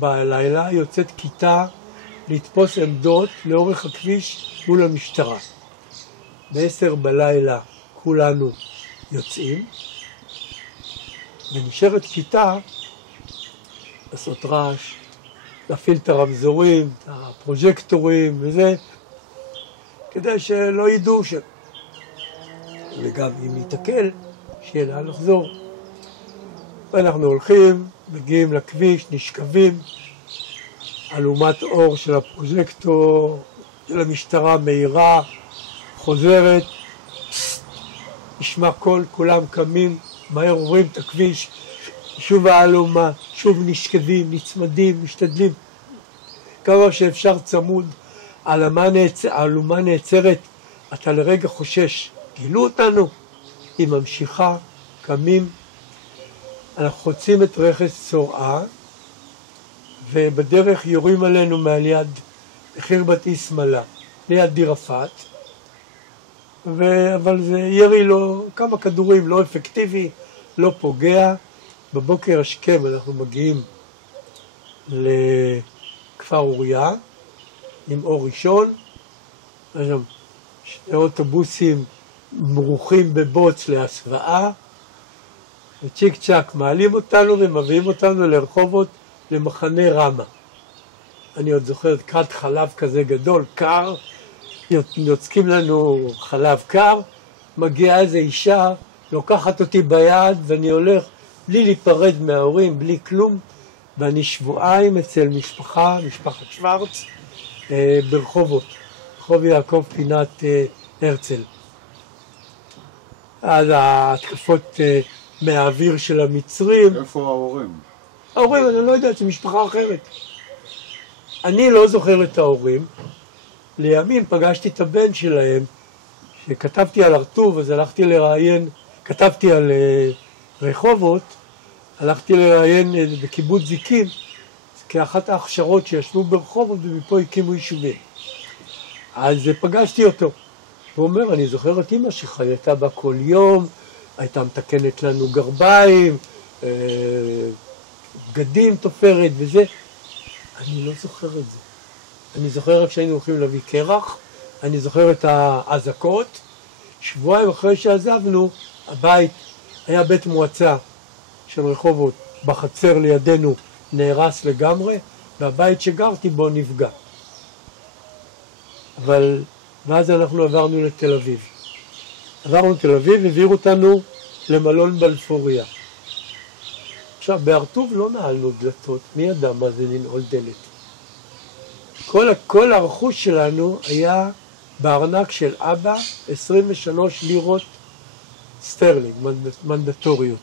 בלילה יוצאת כיתה לתפוס עמדות לאורך הכביש מול המשטרה. ב10 בלילה כולנו יוצאים, ונשארת כיתה לעשות רעש, להפעיל את הרמזורים, את הפרוז'קטורים וזה, כדי שלא ידעו וגם אם ייתקל, שיהיה לאן לחזור. ואנחנו הולכים, מגיעים לכביש, נשכבים, אלומת אור של הפרוז'קטור, של המשטרה מהירה, חוזרת, נשמע קול, כולם קמים, מהר עוברים את הכביש, שוב האלומה, שוב נשכבים, נצמדים, משתדלים. כמה שאפשר צמוד, האלומה נעצרת, אתה לרגע חושש, גילו אותנו, היא ממשיכה, קמים, אנחנו חוצים את רכס צורעה, ובדרך יורים עלינו מעל יד בחיר בת איסמלה, ליד דירפת, אבל זה ירי לא, כמה כדורים, לא אפקטיבי, לא פוגע. בבוקר השכם אנחנו מגיעים לכפר אוריה עם אור ראשון, יש שם 2 אוטובוסים מרוחים בבוץ להסוואה, וצ'יק צ'ק מעלים אותנו ומביאים אותנו לרחובות למחנה רמה. אני עוד זוכר כת חלב כזה גדול, קר, יוצקים לנו חלב קר, מגיעה איזו אישה, לוקחת אותי ביד ואני הולך בלי להיפרד מההורים, בלי כלום, ואני שבועיים אצל משפחת שוורץ, ברחובות, רחוב יעקב פינת הרצל. אז ההתקפות מהאוויר של המצרים. איפה ההורים? ההורים, אני לא יודע, זה משפחה אחרת. אני לא זוכר את ההורים. לימים פגשתי את הבן שלהם, שכתבתי על הרטוב, אז הלכתי לראיין, כתבתי על רחובות, הלכתי לראיין בקיבוץ זיקים, כאחת ההכשרות שישבו ברחובות ומפה הקימו יישובים. אז פגשתי אותו. הוא אומר, אני זוכר את אמא שחייתה בה כל יום, הייתה מתקנת לנו גרביים, בגדים תופרת וזה. אני לא זוכר את זה. אני זוכר רק שהיינו הולכים להביא קרח, אני זוכר את האזעקות. שבועיים אחרי שעזבנו, הבית היה בית מועצה של רחובות, בחצר לידינו נהרס לגמרי, והבית שגרתי בו נפגע. ואז אנחנו עברנו לתל אביב. עברנו לתל אביב, העבירו אותנו למלון בלפוריה. עכשיו, בהרטוב לא נעלנו דלתות, מי ידע מה זה לנעול דלת? כל הרכוש שלנו היה בארנק של אבא, 23 לירות סטרלינג, מנדטוריות.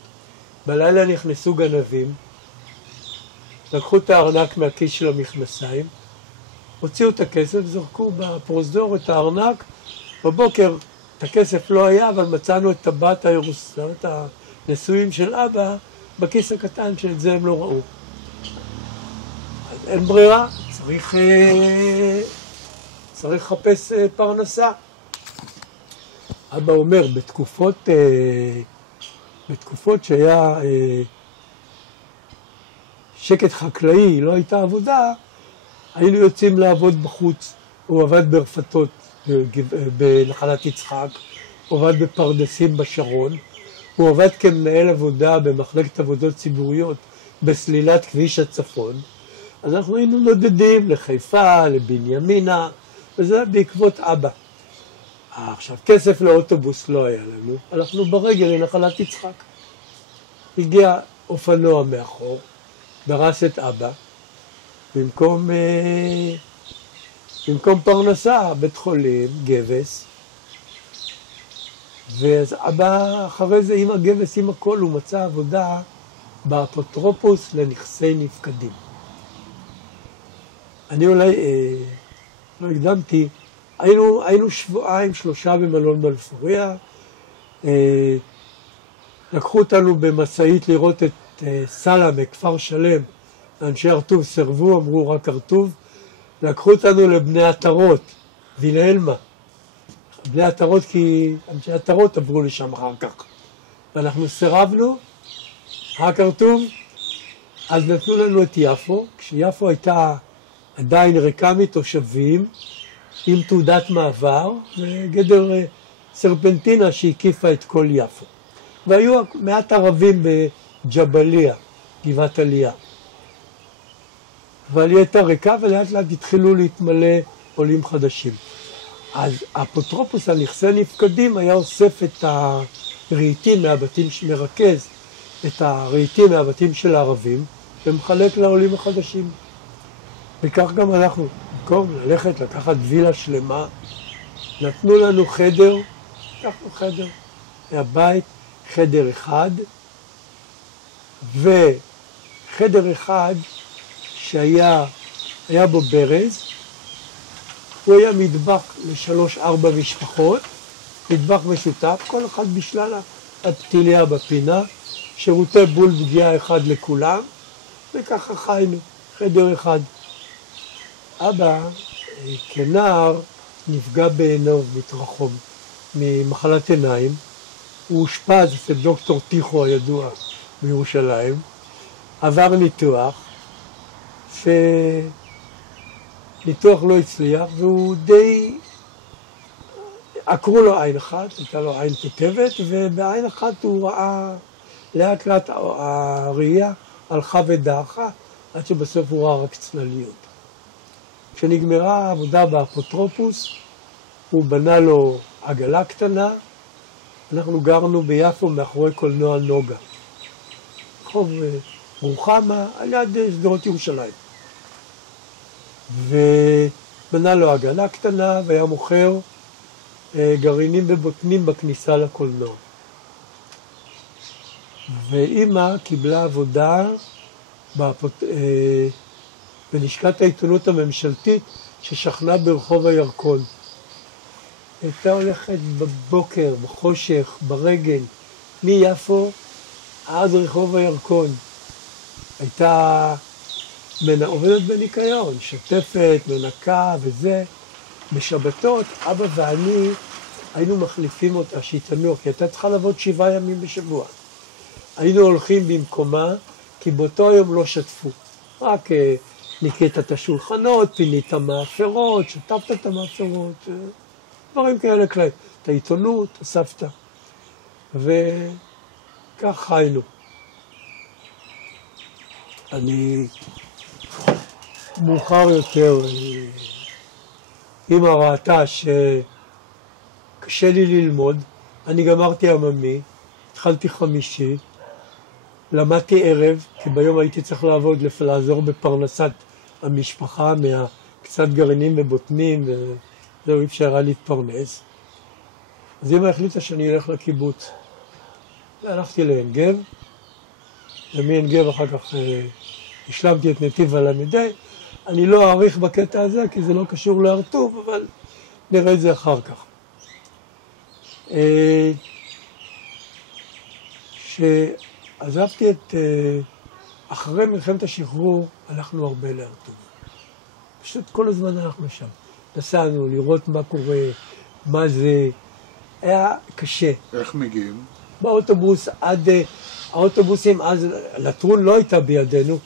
בלילה נכנסו גנבים, לקחו את הארנק מהכיס של המכנסיים, הוציאו את הכסף, זרקו בפרוזדור את הארנק, בבוקר את הכסף לא היה, אבל מצאנו את טבעת את הנישואים של אבא בכיס הקטן, שאת זה הם לא ראו. אז אין ברירה, צריך לחפש פרנסה. אבא אומר, בתקופות שהיה שקט חקלאי, לא הייתה עבודה, היינו יוצאים לעבוד בחוץ. הוא עבד ברפתות בנחלת יצחק, הוא עבד בפרדסים בשרון, הוא עבד כמנהל עבודה במחלקת עבודות ציבוריות בסלילת כביש הצפון. אז אנחנו היינו נודדים לחיפה, לבנימינה, וזה בעקבות אבא. עכשיו, כסף לאוטובוס לא היה לנו, הלכנו ברגל לנחלת יצחק. הגיע אופנוע מאחור, דרס את אבא, במקום פרנסה, בית חולים, גבס. ואז אבא, אחרי זה עם הגבס, עם הכל, הוא מצא עבודה באפוטרופוס לנכסי נפקדים. אני אולי לא הקדמתי, היינו שבועיים, 3 במלון בלפוריה, לקחו אותנו במשאית לראות את סלמה, כפר שלם, אנשי הרטוב סרבו, אמרו רק הרטוב, לקחו אותנו לבני עטרות, וילהלמה. בני עטרות כי אנשי עטרות עברו לשם אחר כך. ואנחנו סרבנו, רק הרטוב, אז נתנו לנו את יפו, כשיפו הייתה עדיין ריקה מתושבים, עם תעודת מעבר, וגדר סרפנטינה שהקיפה את כל יפו. והיו מעט ערבים בג'בליה, גבעת עלייה. אבל היא הייתה ריקה ולאט לאט התחילו להתמלא עולים חדשים. אז האפוטרופוס על נכסי נפקדים היה אוסף את הרהיטים מהבתים, מרכז את הרהיטים מהבתים של הערבים, ומחלק לעולים החדשים. וכך גם אנחנו, במקום ללכת לקחת וילה שלמה, נתנו לנו חדר, לקחנו חדר, מהבית, חדר אחד, וחדר אחד שהיה בו ברז, הוא היה מטבח ל3-4 משפחות, מטבח משותף, כל אחד בשלל הפתיליה בפינה, שירותי בול פגיעה אחד לכולם, וככה חיינו, חדר אחד. אבא, כנער, נפגע בעיניו מתרחום, ממחלת עיניים. הוא אושפז אצל דוקטור טיחו הידוע בירושלים, עבר ניתוח, שניתוח לא הצליח, והוא די... עקרו לו עין אחת, הייתה לו עין כתבת, ובעין אחת הוא ראה, לאט לאט הראייה הלכה ודעכה, עד שבסוף הוא ראה רק צלליות. כשנגמרה העבודה באפוטרופוס, הוא בנה לו עגלה קטנה, אנחנו גרנו ביפו מאחורי קולנוע נוגה. רחוב רוחמה, על יד שדרות ירושלים. ובנה לו עגלה קטנה והיה מוכר גרעינים ובוטנים בכניסה לקולנוע. ואימא קיבלה עבודה בלשכת העיתונות הממשלתית ששכנה ברחוב הירקון. הייתה הולכת בבוקר, בחושך, ברגל, מיפו עד רחוב הירקון. הייתה עובדת בניקיון, שוטפת, מנקה וזה. בשבתות, אבא ואני היינו מחליפים אותה שהיא תנוח, כי הייתה צריכה לעבוד 7 ימים בשבוע. היינו הולכים במקומה, כי באותו יום לא שטפו. רק ניקית את השולחנות, פינית מאפרות, שטפת את המאפרות, דברים כאלה כלל. את העיתונות, אספת. וכך חיינו. אני מאוחר יותר, אמא ראתה שקשה לי ללמוד, אני גמרתי עממי, התחלתי חמישי, למדתי ערב, כי ביום הייתי צריך לעבוד, לעזור בפרנסת המשפחה, מהקצת גרעינים ובוטנים, וזהו, אי אפשר היה להתפרנס. אז אמא החליטה שאני אלך לקיבוץ. הלכתי לעין גב, ומעין גב אחר כך השלמתי את נתיב הל"ה. אני לא אאריך בקטע הזה, כי זה לא קשור להר טוב, אבל נראה את זה אחר כך. כשעזבתי אחרי מלחמת השחרור, הלכנו הרבה להר טוב. פשוט כל הזמן הלכנו שם. נסענו לראות מה קורה, מה זה. היה קשה. איך מגיעים? באוטובוס האוטובוסים אז, לטרון לא הייתה בידינו,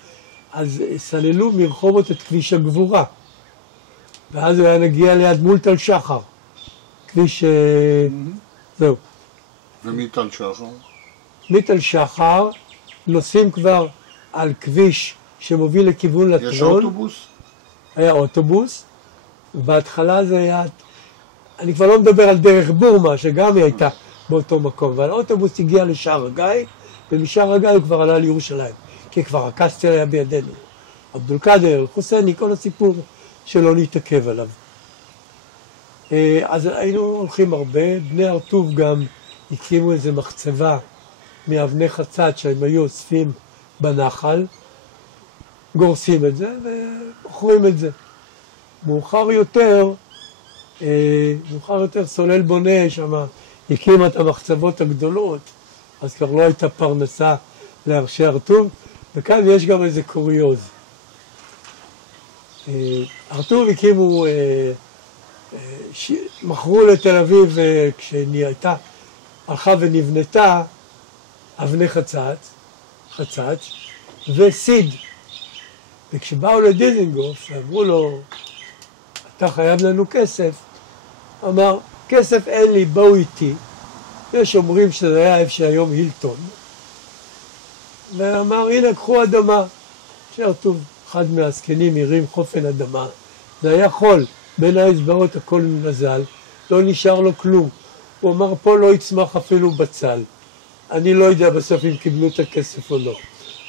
אז סללו מרחובות את כביש הגבורה. ואז היה נגיע ליד מול תל שחר. כביש... זהו. ומתל שחר? מתל שחר נוסעים כבר על כביש שמוביל לכיוון לטרון. יש אוטובוס? היה אוטובוס, ובהתחלה זה היה... אני כבר לא מדבר על דרך בורמה, שגם היא הייתה באותו מקום, אבל האוטובוס הגיע לשער הגיא, ומשער הגיא הוא כבר עלה לירושלים, כי כבר הקסטל היה בידינו. עבד אל-קאדר, חוסני, כל הסיפור שלא נתעכב עליו. אז היינו הולכים הרבה, בני הר טוב גם הקימו איזו מחצבה מאבני חצץ שהם היו אוספים בנחל, גורסים את זה ומוכרים את זה. מאוחר יותר סולל בונה שם, הקים את המחצבות הגדולות, אז כבר לא הייתה פרנסה לאנשי הר טוב, וכאן יש גם איזה קוריוז. הר טוב הקימו, מכרו לתל אביב הלכה ונבנתה אבני חצץ וסיד. וכשבאו לדיזנגוף ואמרו לו, אתה חייב לנו כסף, אמר, כסף אין לי, באו איתי. יש אומרים שזה היה איפה שהיום הילטון. ואמר, הנה, קחו אדמה. שער טוב, אחד מהזקנים הרים חופן אדמה. זה היה חול, בין האצבעות הכל נזל, לא נשאר לו כלום. הוא אמר, פה לא יצמח אפילו בצל. אני לא יודע בסוף אם קיבלו את הכסף או לא.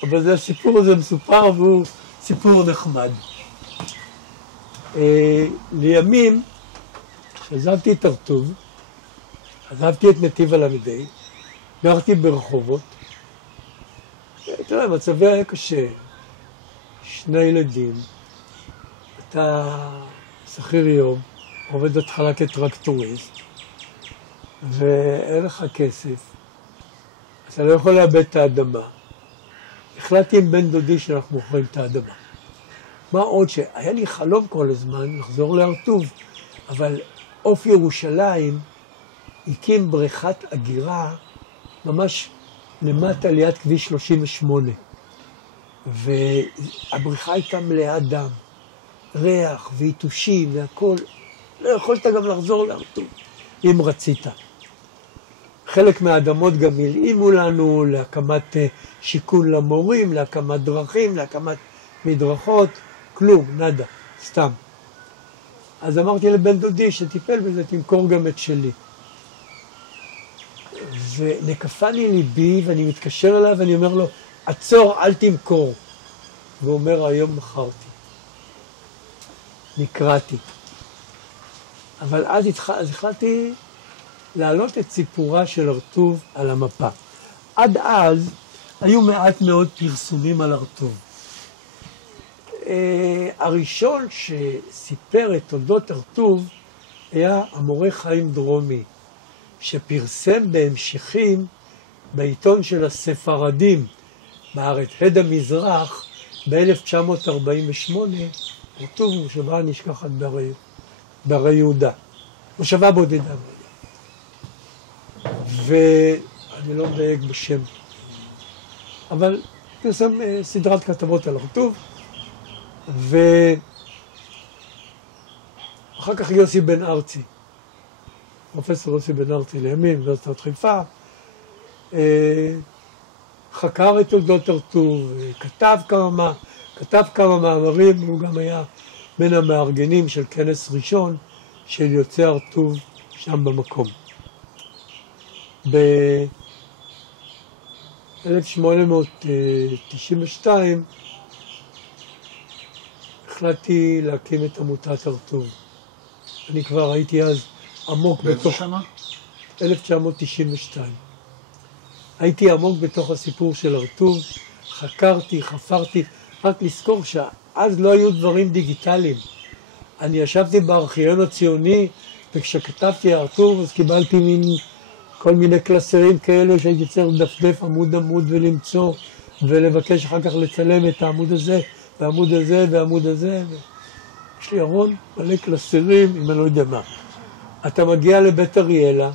אבל זה הסיפור הזה מסופר והוא סיפור נחמד. לימים, כשעזבתי את הר טוב, עזבתי את נתיב הל"ה, גרתי ברחובות. תראה, מצבי היה קשה. 2 ילדים, אתה שכיר יום, עובד התחלה כטרקטוריסט, ואין לך כסף, אתה לא יכול לאבד את האדמה. החלטתי עם בן דודי שאנחנו מוכרים את האדמה. מה עוד שהיה לי חלום כל הזמן לחזור להר טוב, אבל עוף ירושלים הקים בריכת אגירה ממש למטה ליד כביש 38. והבריכה הייתה מלאה דם, ריח ויתושים והכל. לא יכולת גם לחזור להר טוב אם רצית. חלק מהאדמות גם הלאימו לנו להקמת שיכון למורים, להקמת דרכים, להקמת מדרכות, כלום, נדה, סתם. אז אמרתי לבן דודי שטיפל בזה, תמכור גם את שלי. ונקפה לי ליבי ואני מתקשר אליו ואני אומר לו, עצור, אל תמכור. והוא אומר, היום מכרתי. נקראתי. אבל אז החלטתי להעלות את סיפורה של הר טוב על המפה. עד אז היו מעט מאוד פרסומים על הר טוב. הראשון שסיפר את תולדות הר טוב היה המורה חיים דרומי, שפרסם בהמשכים בעיתון של הספרדים בארץ, הד המזרח, ב-1948, הר טוב מושבה נשכחת בהרי יהודה. מושבה בודדה. ואני לא מדייק בשם. אבל פרסם סדרת כתבות על הר טוב, ואחר כך יוסי בן ארצי, פרופסור יוסי בן ארצי לימים, באוניברסיטת חיפה, חקר את תולדות הרטוב, כתב כמה מאמרים, הוא גם היה בין המארגנים של כנס ראשון של יוצאי הרטוב שם במקום. ב-1892 החלטתי להקים את עמותת הרטוב. אני כבר הייתי אז עמוק באיזה שנה? 1992. הייתי עמוק בתוך הסיפור של הרטוב, חקרתי, חפרתי, רק לזכור שאז לא היו דברים דיגיטליים. אני ישבתי בארכיון הציוני, וכשכתבתי הרטוב אז קיבלתי כל מיני קלסרים כאלו שהייתי צריך לדפדף עמוד ולמצוא, ולבקש אחר כך לצלם את העמוד הזה, והעמוד הזה, והעמוד הזה. יש לי ארון מלא קלסרים, אם אני לא יודע מה. אתה מגיע לבית אריאלה,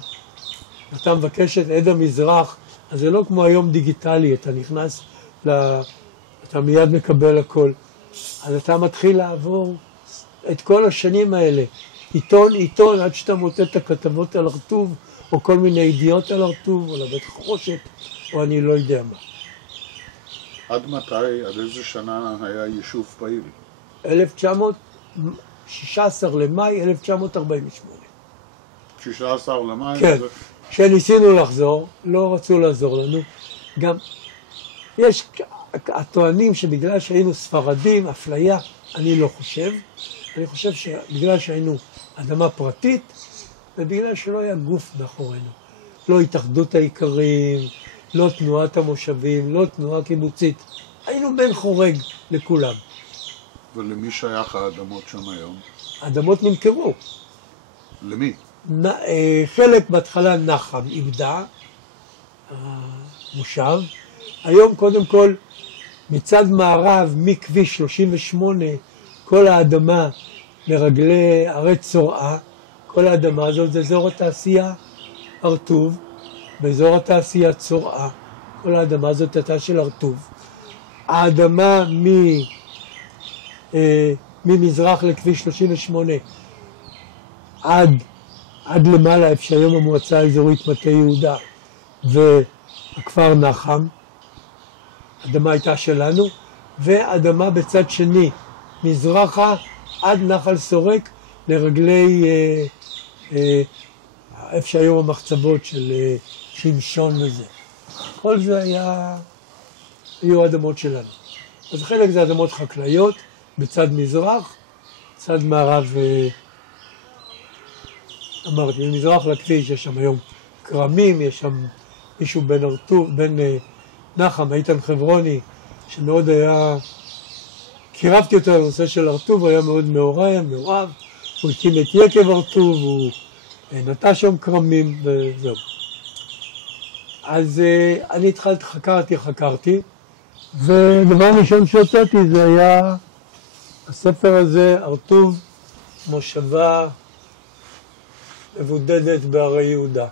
אתה מבקש את עד המזרח, אז זה לא כמו היום דיגיטלי, אתה נכנס, אתה מיד מקבל הכל. אז אתה מתחיל לעבור את כל השנים האלה, עיתון, עד שאתה מוצא את הכתבות על הרטוב, או כל מיני ידיעות על הרטוב, או לבית חרושת, או אני לא יודע מה. עד מתי, עד איזה שנה היה יישוב פעיל? 16 למאי 1948. 16 למאי? כן, כשניסינו לחזור, לא רצו לעזור לנו. גם יש הטוענים שבגלל שהיינו ספרדים, אפליה, אני לא חושב. אני חושב שבגלל שהיינו אדמה פרטית, ובגלל שלא היה גוף מאחורינו. לא התאחדות האיכרים, לא תנועת המושבים, לא תנועה קיבוצית. היינו בן חורג לכולם. ולמי שייך האדמות שם היום? האדמות נמכרו. למי? חלק בהתחלה נחם איבדה, המושב. היום קודם כל, מצד מערב, מכביש 38, כל האדמה לרגלי הרי צורעה, כל האדמה הזאת זה אזור התעשייה הרטוב, באזור התעשייה צורעה, כל האדמה הזאת הייתה של הרטוב. האדמה ממזרח לכביש 38 עד למעלה, איפה שהיום המועצה האזורית מטה יהודה והכפר נחם, אדמה הייתה שלנו, ואדמה בצד שני, מזרחה עד נחל סורק, לרגלי איפה שהיום המחצבות של שמשון וזה. כל זה היו אדמות שלנו. אז חלק זה אדמות חקלאיות, בצד מזרח, צד מערב, אמרתי, במזרח לכביש יש שם היום קרמים, יש שם מישהו בן נחם, איתן חברוני, שמאוד היה, קירבתי אותו לנושא של הרטוב, הוא היה מאוד מאורב, הוא הקים את יקב הרטוב, הוא נטע שם קרמים וזהו. אז אני התחלתי, חקרתי, ודבר ראשון שהוצאתי זה היה הספר הזה, הרטוב, מושבה מבודדת בהרי יהודה.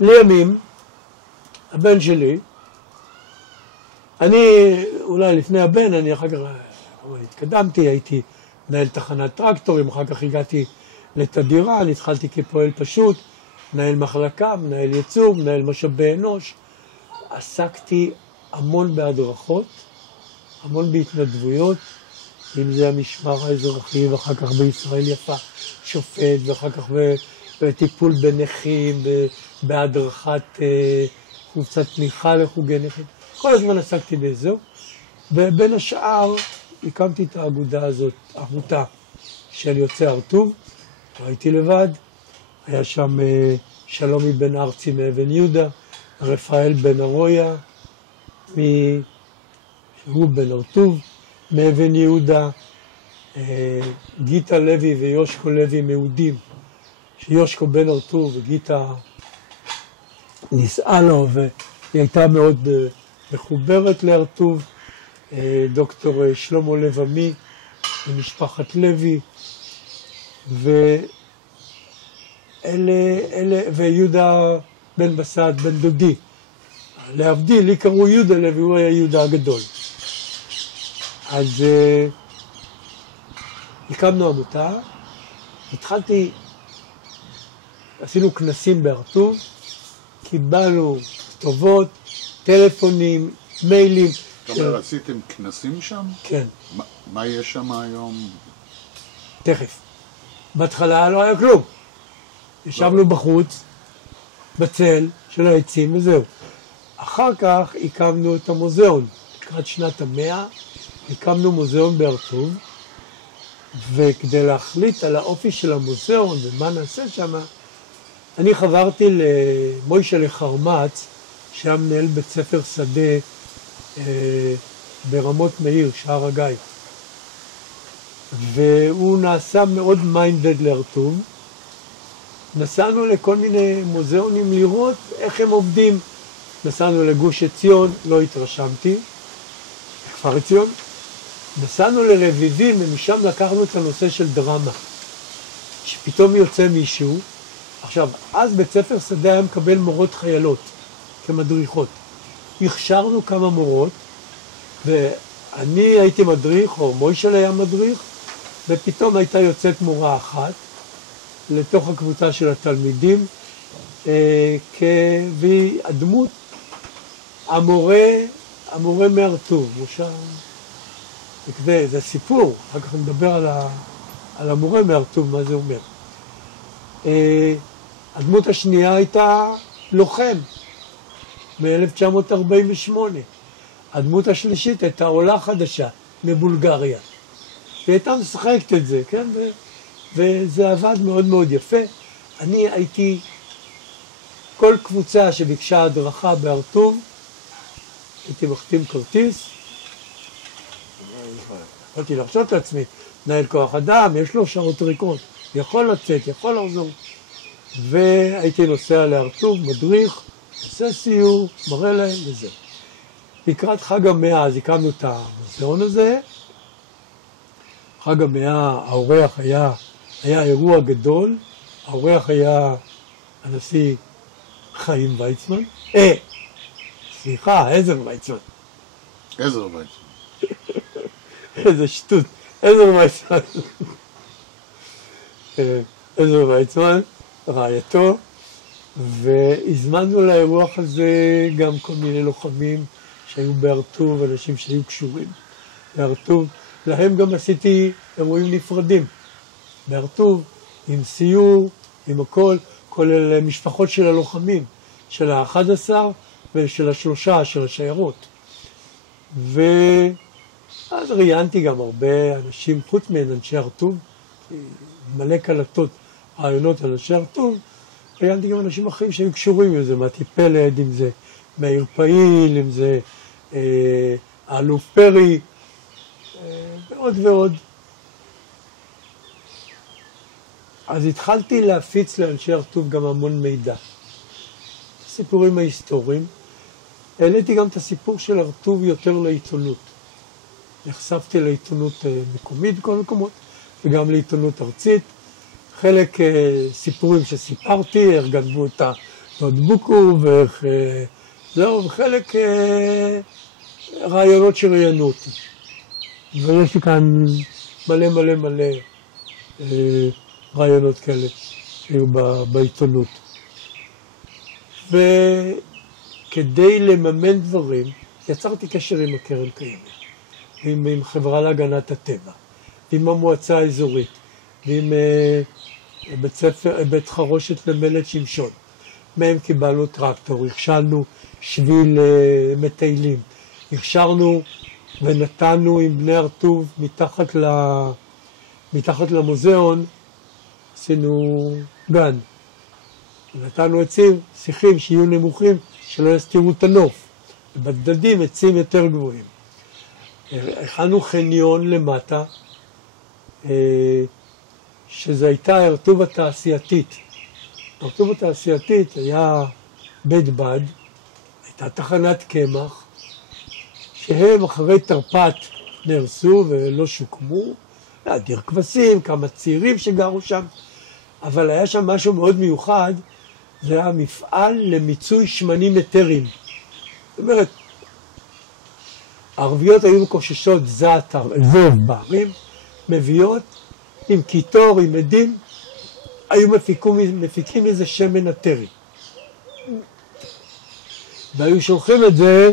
לימים, הבן שלי, אני, אולי לפני הבן, אני אחר כך התקדמתי, הייתי מנהל תחנת טרקטורים, אחר כך הגעתי לתדירה, אני התחלתי כפועל פשוט, מנהל מחלקה, מנהל ייצור, מנהל משאבי אנוש. עסקתי המון בהדרכות, המון בהתנדבויות, אם זה המשמר האזרחי, ואחר כך בישראל יפה שופט, ואחר כך בטיפול בנכים, בהדרכת קבוצת תמיכה לחוגי נכים. כל הזמן עסקתי באזור, ובין השאר הקמתי את האגודה הזאת, עמותה של יוצאי הרטוב, הייתי לבד, היה שם שלומי בן ארצי מאבן יהודה, רפאל בן ארויה, שהוא בן הרטוב, מאבן יהודה, גיטה לוי ויושקו לוי מאודים, שיושקו בן הרטוב וגיטה נישאה לו, והיא הייתה מאוד מחוברת להרטוב, דוקטור שלמה לב עמי ממשפחת לוי, ויהודה בן בסט, בן דודי. להבדיל, לי קראו יהודה לוי, הוא היה יהודה הגדול. אז הקמנו עמותה, התחלתי, עשינו כנסים בהר-טוב, קיבלנו כתובות, טלפונים, מיילים. זאת אומרת, עשיתם כנסים שם? כן. מה יש שם היום? תכף. בהתחלה לא היה כלום. ישבנו בחוץ, בצל של העצים וזהו. אחר כך הקמנו את המוזיאון. לקראת שנת 100, הקמנו מוזיאון בהר-טוב, וכדי להחליט על האופי של המוזיאון ומה נעשה שם, אני חברתי למוישה חרמץ, שהיה מנהל בית ספר שדה ברמות מאיר, שער הגיא. והוא נעשה מאוד מיינדד להר-טוב. נסענו לכל מיני מוזיאונים לראות איך הם עובדים. נסענו לגוש עציון, לא התרשמתי, לכפר עציון. נסענו לרביבים ומשם לקחנו את הנושא של דרמה. שפתאום יוצא מישהו, עכשיו, אז בית ספר שדה היה מקבל מורות חיילות כמדריכות. הכשרנו כמה מורות, ואני הייתי מדריך, או מוישל היה מדריך, ופתאום הייתה יוצאת מורה אחת לתוך הקבוצה של התלמידים, והיא הדמות, המורה מהר-טוב, זה סיפור, אחר כך נדבר על המורה מהר-טוב, מה זה אומר. הדמות השנייה הייתה לוחם, מ-1948. הדמות השלישית הייתה עולה חדשה, מבולגריה. והיא הייתה משחקת את זה, כן? וזה עבד מאוד מאוד יפה. אני הייתי, כל קבוצה שביקשה הדרכה בהר-טוב, הייתי מחתים כרטיס. יכולתי לחשוב לעצמי, מנהל כוח אדם, יש לו שעות ריקות, יכול לצאת, יכול לחזור. והייתי נוסע להר-טוב, מדריך, עושה סיור, מראה להם וזה. לקראת חג המאה, אז הקמנו את המוזיאון הזה. חג המאה, האורח היה אירוע גדול, האורח היה הנשיא חיים ויצמן, עזר ויצמן. עזר ויצמן. איזה שטות, עזר ויצמן. עזר ויצמן, רעייתו, והזמנו לאירוח הזה גם כל מיני לוחמים שהיו בהר-טוב, אנשים שהיו קשורים בהר-טוב. להם גם עשיתי אירועים נפרדים בהר-טוב, עם סיור, עם הכל, כולל משפחות של הלוחמים, של ה-11 ושל ה3 של השיירות. ואז ראיינתי גם הרבה אנשים, חוץ מהן אנשי הר-טוב, מלא קלטות, רעיונות על אנשי הר-טוב, ראיינתי גם אנשים אחרים שהיו קשורים עם זה, מתי פלד, עם זה מאיר פעיל, עם זה האלוף פרי, ועוד ועוד. אז התחלתי להפיץ לאנשי הר-טוב גם המון מידע. סיפורים ההיסטוריים. העליתי גם את הסיפור של הר-טוב יותר לעיתונות. נחשפתי לעיתונות מקומית בכל מקומות, וגם לעיתונות ארצית. חלק סיפורים שסיפרתי, איך גנבו את הנוטבוקו, ואיך זהו, וחלק רעיונות שראיינו אותי. ויש לי כאן מלא רעיונות כאלה שהיו בעיתונות. וכדי לממן דברים, יצרתי קשר עם הקרן קיימת, עם חברה להגנת הטבע, עם המועצה האזורית, ועם בית חרושת למלט שמשון. מהם קיבלנו טרקטור, הכשלנו שביל מטיילים, הכשרנו ונתנו עם בני הר-טוב מתחת למוזיאון, עשינו גן. נתנו עצים, שיחים שיהיו נמוכים, שלא יסתירו את הנוף. ובצדדים עצים יותר גבוהים. הכנו חניון למטה, שזו הייתה הר-טוב התעשייתית. הר-טוב התעשייתית היה בית בד, הייתה תחנת קמח, שהם אחרי תרפ"ט נהרסו ולא שוקמו, היה דיר כבשים, כמה צעירים שגרו שם, אבל היה שם משהו מאוד מיוחד, זה היה מפעל למיצוי שמנים אתרים. זאת אומרת, הערביות היו מקוששות זב בערים, מביאות עם קיטור, עם עדים, היו מפיקים איזה שמן אתרי. והיו שולחים את זה,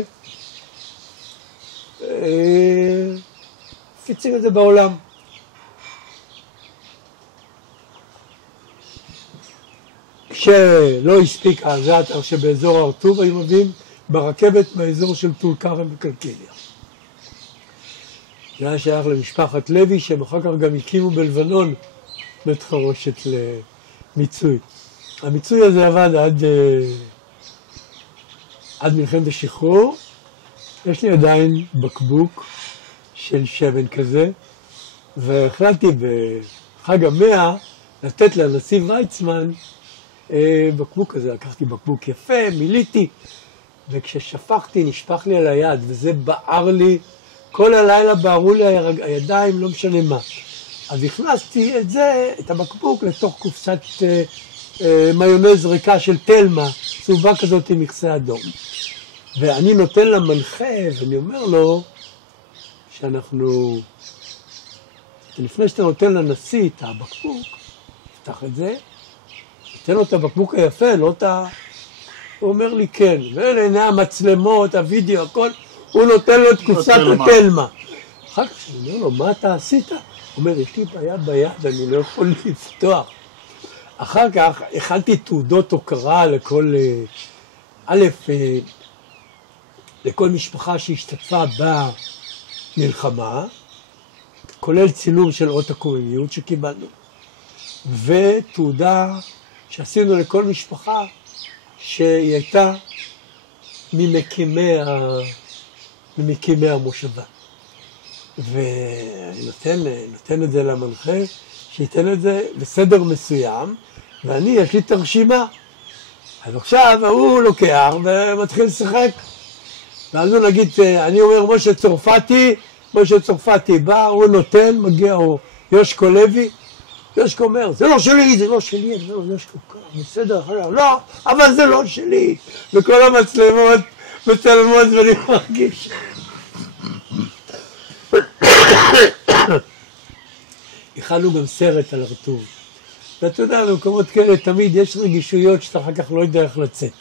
מפיצים את זה בעולם. כשלא הספיק הזעתר שבאזור הרטוב, היו מביאים ברכבת מהאזור של טול כרם וקלקיליה. זה היה שייך למשפחת לוי, שהם אחר כך גם הקימו בלבנון בית חרושת למיצוי. המיצוי הזה עבד עד מלחמת השחרור. יש לי עדיין בקבוק של שמן כזה, והחלטתי בחג ה100 לתת לנשיא ויצמן בקבוק הזה. לקחתי בקבוק יפה, מיליתי, וכששפכתי נשפך לי על היד, וזה בער לי, כל הלילה בערו לי הידיים, לא משנה מה. אז הכנסתי את הבקבוק לתוך קופסת מיונז ריקה של תלמה, צהובה כזאת עם מכסה אדום. ואני נותן למנחה, ואני אומר לו שאנחנו, לפני שאתה נותן לנשיא את הבקבוק, תפתח את זה, נותן לו את הבקבוק היפה, לא את ה... הוא אומר לי כן, ולעיני המצלמות, הוידאו, הכל, הוא נותן לו את קופסת התלמה. אחר כך אני אומר לו, מה אתה עשית? הוא אומר, יש לי בעיה ביד, אני לא יכול לפתוח. אחר כך הכנתי תעודות הוקרה לכל, לכל משפחה שהשתתפה במלחמה, כולל צילום של אות הקוממיות שקיבלנו, ותעודה שעשינו לכל משפחה שהיא הייתה ממקימי המושבה. ואני נותן את זה למנחה, שייתן את זה בסדר מסוים, ואני, יש לי את הרשימה. אז עכשיו הוא לוקח ומתחיל לשחק. ואז הוא נגיד, אני אומר, משה צרפתי בא, הוא נותן, מגיע, או יושקו לוי, יושקו אומר, זה לא שלי, זה לא שלי, אני אומר, יושקו, בסדר, לא, אבל זה לא שלי. וכל המצלמות מצלמות ואני מרגיש. הכנו גם סרט על הרטוב. ואתה יודע, במקומות כאלה תמיד יש רגישויות שאתה אחר כך לא יודע איך לצאת.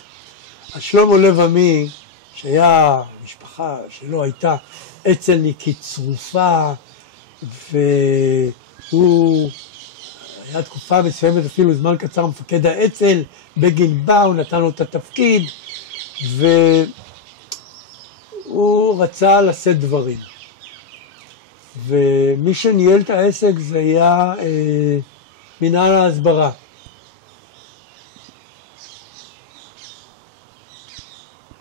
אז שלמה לב עמי, שהיה משפחה שלו הייתה אצ"לניקית צרופה, והוא היה תקופה מסוימת, אפילו זמן קצר מפקד האצ"ל, בגין בא, הוא נתן לו את התפקיד, והוא רצה לשאת דברים. ומי שניהל את העסק זה היה מנהל ההסברה.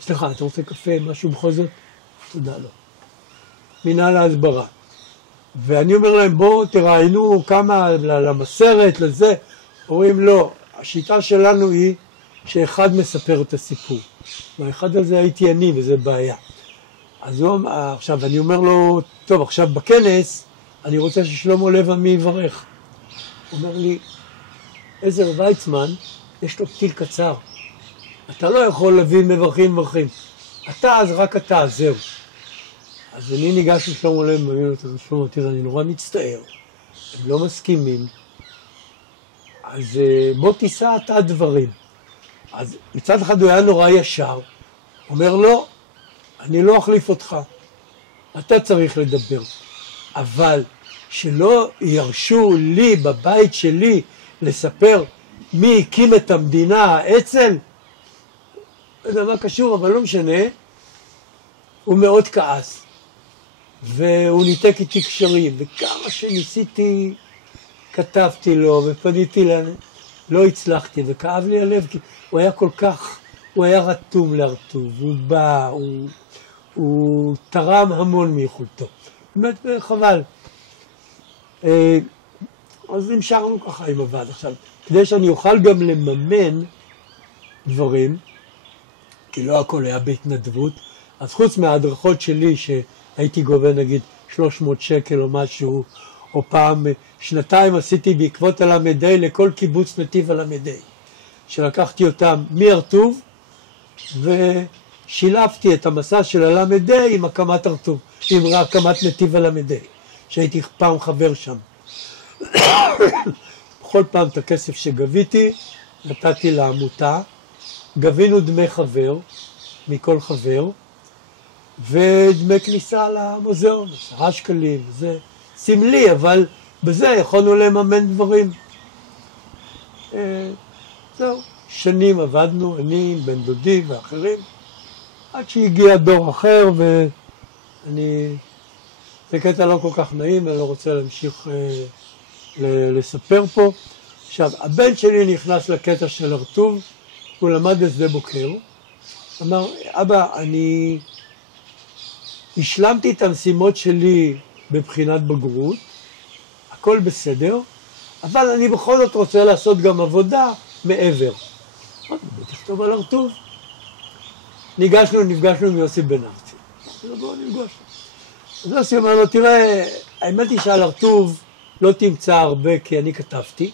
סליחה, אתה רוצה קפה, משהו בכל זאת? תודה לו. מנהל ההסברה. ואני אומר להם, בואו תראיינו כמה למסרת, לזה. אומרים, לא, השיטה שלנו היא שאחד מספר את הסיפור. והאחד הזה הייתי אני, וזה בעיה. אז עכשיו, אני אומר לו, טוב, עכשיו בכנס, אני רוצה ששלמה לב עמי יברך. הוא אומר לי, עזר ויצמן, יש לו פתיל קצר. אתה לא יכול להביא מברכים. אתה, אז רק אתה, זהו. אז אני ניגש לשלמה לב, ואני אומר לו, שלמה, תראה, אני נורא מצטער. הם לא מסכימים. אז בוא תיסע אתה דברים. אז מצד אחד הוא היה נורא ישר. אומר לו, אני לא אחליף אותך. אתה צריך לדבר. אבל שלא ירשו לי בבית שלי לספר מי הקים את המדינה, האצ"ל, לא יודע מה קשור, אבל לא משנה, הוא מאוד כעס. והוא ניתק איתי קשרים, וכמה שניסיתי, כתבתי לו ופניתי לה, לא הצלחתי, וכאב לי הלב, כי הוא היה כל כך, הוא היה רתום להרטוב, הוא בא, הוא תרם המון מיכולתו. באמת חבל. אז נמשכנו ככה עם הוועד. עכשיו, כדי שאני אוכל גם לממן דברים, כי לא הכל היה בהתנדבות, אז חוץ מההדרכות שלי שהייתי גובה נגיד 300 שקל או משהו, או פעם, שנתיים עשיתי בעקבות הלמדי לכל קיבוץ נתיב הלמדי, שלקחתי אותם מהרטוב ושילבתי את המסע של הלמדי עם הקמת הרטוב, עם הקמת נתיב הלמדי, שהייתי פעם חבר שם. בכל בכל פעם את הכסף שגביתי, נתתי לעמותה, גבינו דמי חבר, מכל חבר, ודמי כניסה למוזיאון, 10 שקלים, זה סמלי, אבל בזה יכולנו לממן דברים. זהו, שנים עבדנו, אני, בן דודי ואחרים, עד שהגיע דור אחר, ואני, זה קטע לא כל כך נעים, אני לא רוצה להמשיך לספר פה. עכשיו, הבן שלי נכנס לקטע של הרטוב, הוא למד בשדה בוקר, אמר, אבא, אני השלמתי את המשימות שלי בבחינת בגרות, הכל בסדר, אבל אני בכל זאת רוצה לעשות גם עבודה מעבר. תכתוב על הרטוב. נפגשנו עם יוסי בן ארצי. בואו נפגש. אז יוסי אמר לו, תראה, האמת היא שעל הרטוב לא תמצא הרבה כי אני כתבתי,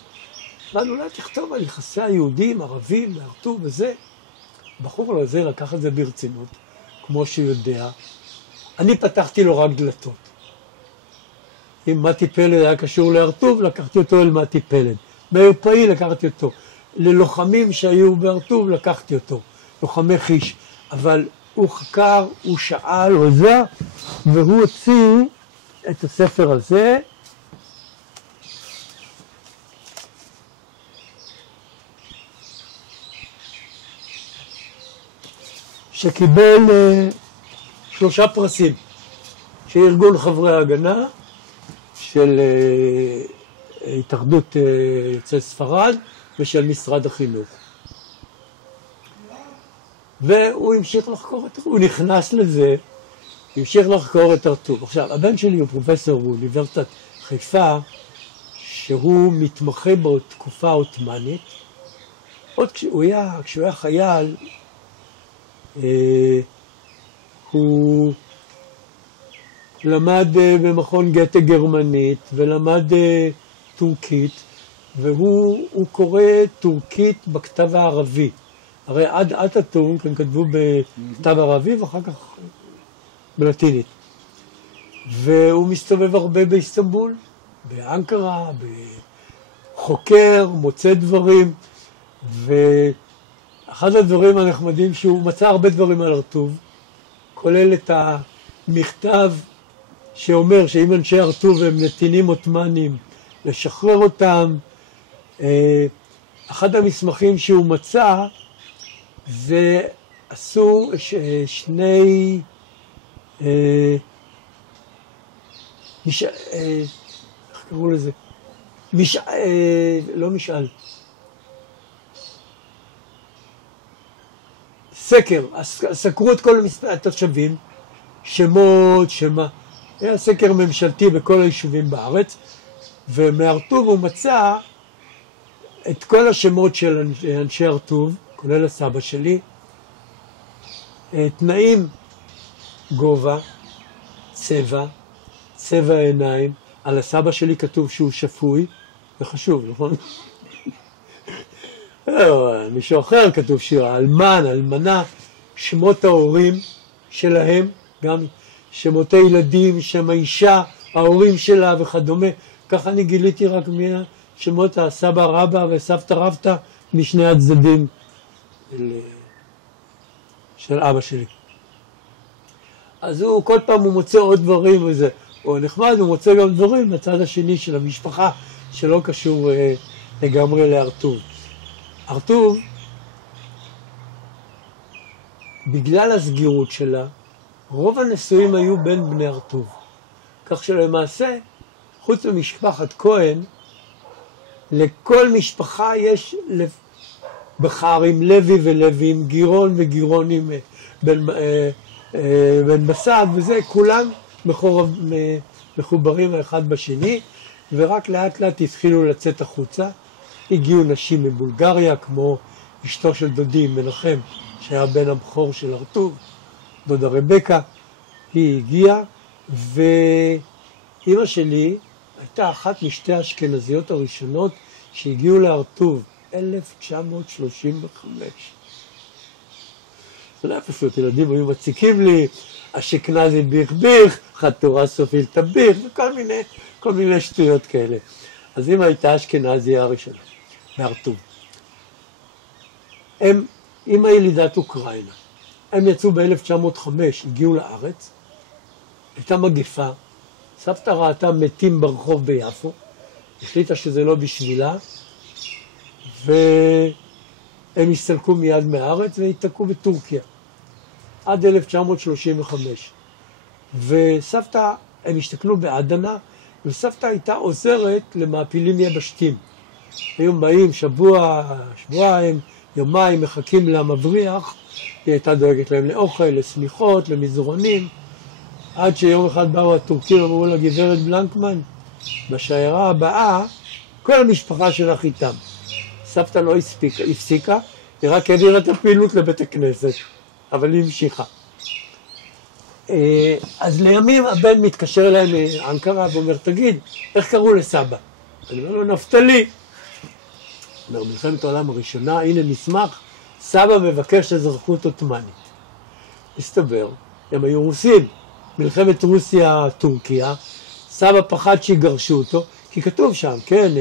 אבל אולי תכתוב על יחסי היהודים, ערבים, הרטוב וזה. הבחור הזה לקח את זה ברצינות, כמו שהוא יודע. אני פתחתי לו רק דלתות. אם מתי פלד היה קשור להרטוב, לקחתי אותו אל מתי פלד. מאיר פעיל לקחתי אותו. ללוחמים שהיו בהרטוב לקחתי אותו. לוחמי חיש. אבל הוא חקר, הוא שאל, הוא זה, והוא הוציא את הספר הזה. שקיבל 3 פרסים. של ארגון חברי ההגנה, של התאחדות יוצאי ספרד ושל משרד החינוך. והוא המשיך לחקור את הרטוב, הוא נכנס לזה, המשיך לחקור את הרטוב. עכשיו, הבן שלי הוא פרופסור באוניברסיטת חיפה, שהוא מתמחה בתקופה העות'מאנית. עוד כשהוא היה חייל, הוא למד במכון גתה גרמנית ולמד טורקית, והוא קורא טורקית בכתב הערבי. הרי עד אטאטורק הם כתבו בכתב ערבי ואחר כך בלטינית. והוא מסתובב הרבה באיסטנבול, באנקרה, בחוקר, מוצא דברים, ואחד הדברים הנחמדים שהוא מצא הרבה דברים על הרטוב, כולל את המכתב שאומר שאם אנשי הרטוב הם נתינים עות'מאנים, לשחרר אותם. אחד המסמכים שהוא מצא, ועשו שני, איך קראו לזה? לא משאל. סקר, סקרו את כל התושבים, שמות, היה סקר ממשלתי בכל היישובים בארץ, ומהרטוב הוא מצא את כל השמות של אנשי הרטוב, כולל הסבא שלי, תנאים, גובה, צבע העיניים, על הסבא שלי כתוב שהוא שפוי, זה חשוב, נכון? מישהו אחר כתוב שהוא אלמן, אלמנה, שמות ההורים שלהם, גם שמות הילדים, שם האישה, ההורים שלה וכדומה. ככה אני גיליתי רק שמות הסבא רבא וסבתא רבתא משני הצדדים של אבא שלי. אז הוא כל פעם הוא מוצא עוד דברים וזה, הוא נחמד, הוא מוצא גם דברים בצד השני של המשפחה שלא קשור לגמרי להרטוב. הרטוב, בגלל הסגירות שלה, רוב הנישואים היו בין בני הרטוב. כך שלמעשה, חוץ ממשפחת כהן, לכל משפחה יש בחרים לוי ולווים, גירון וגירונים, בן בסד וזה, כולם מחוברים האחד בשני, ורק לאט לאט התחילו לצאת החוצה. הגיעו נשים מבולגריה, כמו אשתו של דודי מנחם, שהיה בן הבכור של הרטוב, דודה רבקה, היא הגיעה, ואימא שלי הייתה אחת משתי האשכנזיות הראשונות שהגיעו להרטוב, 1935. זה לא היה פשוט, ילדים היו מציקים לי, אשכנזי ביך ביך, חתורה סופיל תביך, וכל מיני שטויות כאלה. אז אמא הייתה אשכנזיה הראשונה, בהרטוב. אמא ילידת אוקראינה. הם יצאו ב-1905, הגיעו לארץ, הייתה מגפה, סבתא ראתה מתים ברחוב ביפו, החליטה שזה לא בשבילה, והם הסתלקו מיד מהארץ והתתקעו בטורקיה, עד 1935. וסבתא, הם השתכנו באדנה, וסבתא הייתה עוזרת למעפילים יבשתיים. היו באים שבוע, שבועיים, יומיים, מחכים למבריח, היא הייתה דואגת להם לאוכל, לסמיכות, למזרונים, עד שיום אחד באו הטורקים, אמרו לה, גברת בלנקמן, בשיירה הבאה, כל המשפחה שלך איתם. סבתא לא הפסיקה, היא רק העבירה את הפעילות לבית הכנסת, אבל היא המשיכה. אז לימים הבן מתקשר אליי מאנקרה ואומר, תגיד, איך קראו לסבא? אני אומר לו, נפתלי. אומר, מלחמת העולם הראשונה, הנה מסמך, סבא מבקש אזרחות עות'מאנית. הסתבר, הם היו רוסים, מלחמת רוסיה-טורקיה, סבא פחד שיגרשו אותו, כי כתוב שם, כן,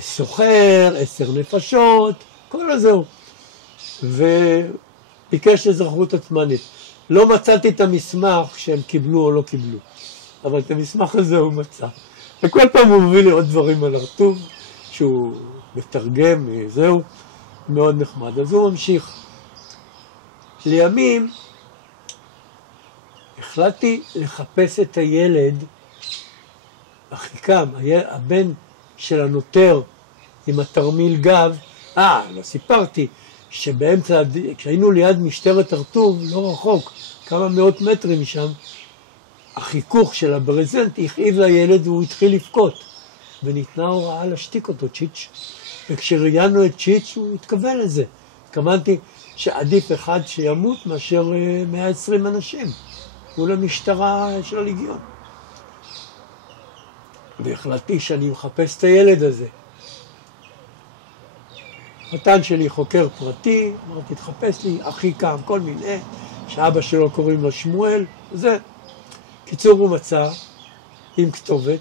סוחר, 10 נפשות, כל הזהו. וביקש אזרחות עות'מאנית. לא מצאתי את המסמך שהם קיבלו או לא קיבלו, אבל את המסמך הזה הוא מצא. וכל פעם הוא מביא לי עוד דברים על הרטוב, שהוא מתרגם, זהו, מאוד נחמד. אז הוא ממשיך. לימים החלטתי לחפש את הילד, אחיקם, הבן של הנותר עם התרמיל גב. לא סיפרתי שבאמצע, כשהיינו ליד משטרת הרטוב, לא רחוק, כמה מאות מטרים משם, החיכוך של הברזנט הכאיב לילד והוא התחיל לבכות. וניתנה הוראה להשתיק אותו, צ'יץ'. וכשראיינו את צ'יץ' הוא התכוון לזה. התכוונתי שעדיף אחד שימות מאשר 120 אנשים. מול המשטרה של הליגיון. והחלטתי שאני מחפש את הילד הזה. מתן שלי חוקר פרטי, אמרתי, תחפש לי, אחי קם, כל מיני, שאבא שלו קוראים לו שמואל, זה. קיצור הוא מצא, עם כתובת,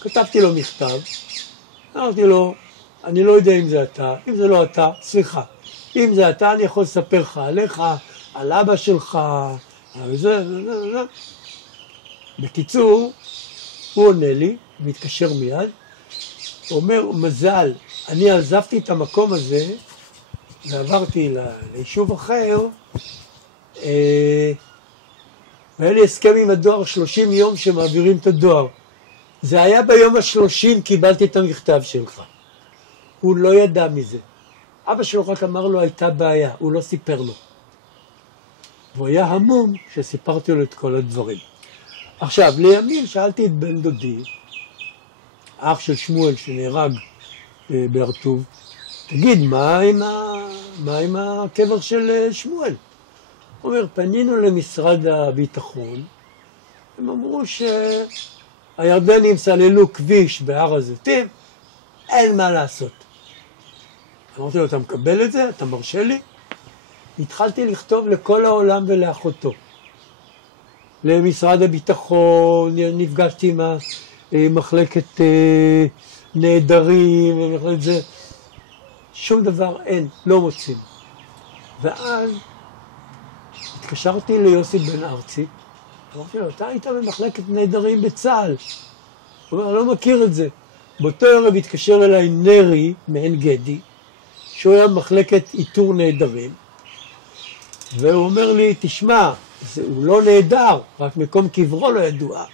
כתבתי לו מכתב, אמרתי לו, אני לא יודע אם זה אתה, אם זה לא אתה, סליחה, אם זה אתה אני יכול לספר לך עליך, על אבא שלך, על זה. בקיצור, הוא עונה לי, מתקשר מיד, הוא אומר, מזל, אני עזבתי את המקום הזה, ועברתי ליישוב אחר, והיה לי הסכם עם הדואר 30 יום שמעבירים את הדואר. זה היה ביום ה-30 קיבלתי את המכתב שלך. הוא לא ידע מזה. אבא שלו רק אמר לו, הייתה בעיה, הוא לא סיפר לו. והוא היה המום שסיפרתי לו את כל הדברים. עכשיו, לימים שאלתי את בן דודי, אח של שמואל שנהרג בהרטוב, תגיד, מה עם הקבר של שמואל? הוא אומר, פנינו למשרד הביטחון, הם אמרו שהירדנים סללו כביש בהר הזיתים, אין מה לעשות. אמרתי לו, אתה מקבל את זה? אתה מרשה לי? התחלתי לכתוב לכל העולם ולאחותו. למשרד הביטחון, נפגשתי עם מחלקת נעדרים, ומחלקת זה. שום דבר אין, לא מוצאים. ואז התקשרתי ליוסי בן ארצי, אמרתי לו, אתה היית במחלקת נעדרים בצה"ל. הוא אומר, אני לא מכיר את זה. באותו ערב התקשר אליי נרי מעין גדי, שהוא היה במחלקת איתור נעדרים, והוא אומר לי, תשמע, הוא לא נעדר, רק מקום קברו לא ידוע,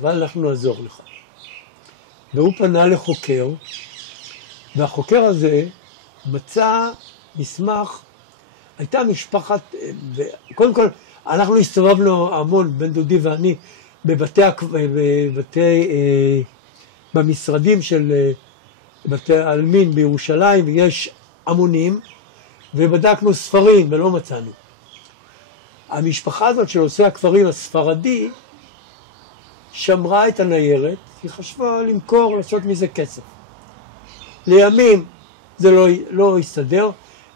אבל אנחנו נעזור לך. והוא פנה לחוקר, והחוקר הזה מצא מסמך, הייתה משפחת, קודם כל, אנחנו הסתובבנו המון, בן דודי ואני, במשרדים של בתי העלמין בירושלים, ויש המונים, ובדקנו ספרים ולא מצאנו. המשפחה הזאת של עושה הכפרים הספרדי, שמרה את הניירת, היא חשבה למכור, לעשות מזה כסף. לימים זה לא הסתדר,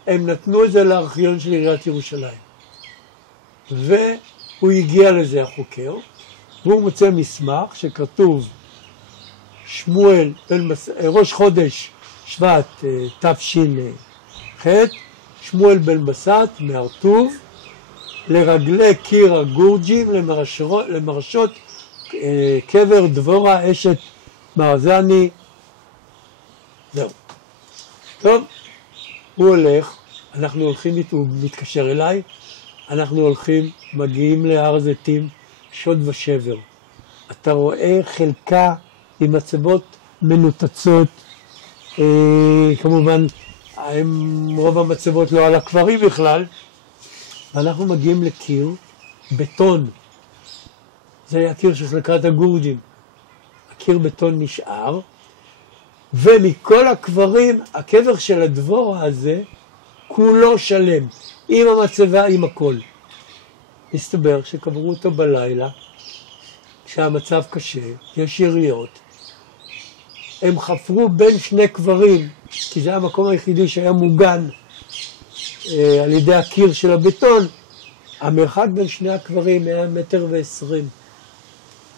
הם נתנו את זה לארכיון של עיריית ירושלים. והוא הגיע לזה החוקר, והוא מוצא מסמך שכתוב שמואל, ראש חודש שבט תש"ח, שמואל בן מסת מהר טוב, לרגלי קיר הגורג'ים, למרשות קבר דבורה אשת מרזני. זהו. טוב, הוא הולך, אנחנו הולכים איתו, הוא מתקשר אליי, אנחנו הולכים, מגיעים להר זיתים, שוד ושבר. אתה רואה חלקה עם מצבות מנותצות, כמובן רוב המצבות לא על הקברים בכלל, ואנחנו מגיעים לקיר, בטון, זה היה קיר של חלקת הגורג'ים, הקיר בטון נשאר, ומכל הקברים, הקבר של הדבורה הזה, כולו שלם, עם המצבה, עם הכל. הסתבר שקברו אותו בלילה, כשהמצב קשה, יש יריות. הם חפרו בין שני קברים, כי זה המקום היחידי שהיה מוגן על ידי הקיר של הבטון. המרחק בין שני הקברים היה 1.20 מטר,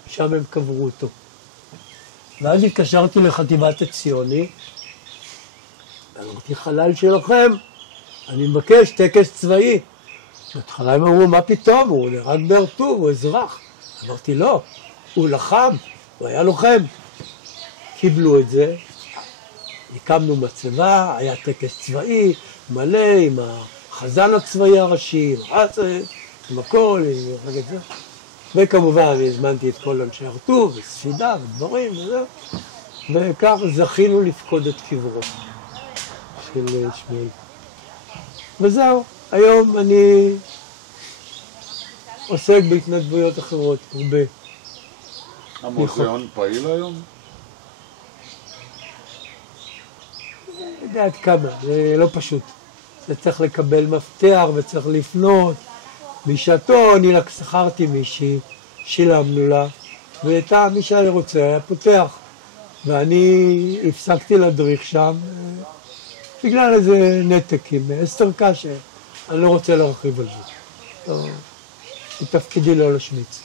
שם הם קברו אותו. ואז התקשרתי לחטיבת הציוני, אמרתי, חלל שלכם, אני מבקש טקס צבאי. בהתחלה הם אמרו, מה פתאום, הוא נהרג בהר טוב, הוא אזרח. אמרתי, לא, הוא לחם, הוא היה לוחם. קיבלו את זה, הקמנו מצבה, היה טקס צבאי מלא עם החזן הצבאי הראשי, עם הכל, וכמובן הזמנתי את כל אנשי הר טוב, וספידה ודברים וזהו, וכך זכינו לפקוד את קברו של שמואל. וזהו, היום אני עוסק בהתנדבויות אחרות, הרבה. המוזיאון פעיל היום? אני יודע עד כמה, זה לא פשוט. זה צריך לקבל מפתח וצריך לפנות. בשעתו אני שכרתי מישהי, שילמנו לה, ואיתה מי שהיה רוצה היה פותח. ואני הפסקתי להדריך שם, בגלל איזה נתק עם אסתר קשה, אני לא רוצה להרחיב על זה. זה תפקידי לא להשמיץ.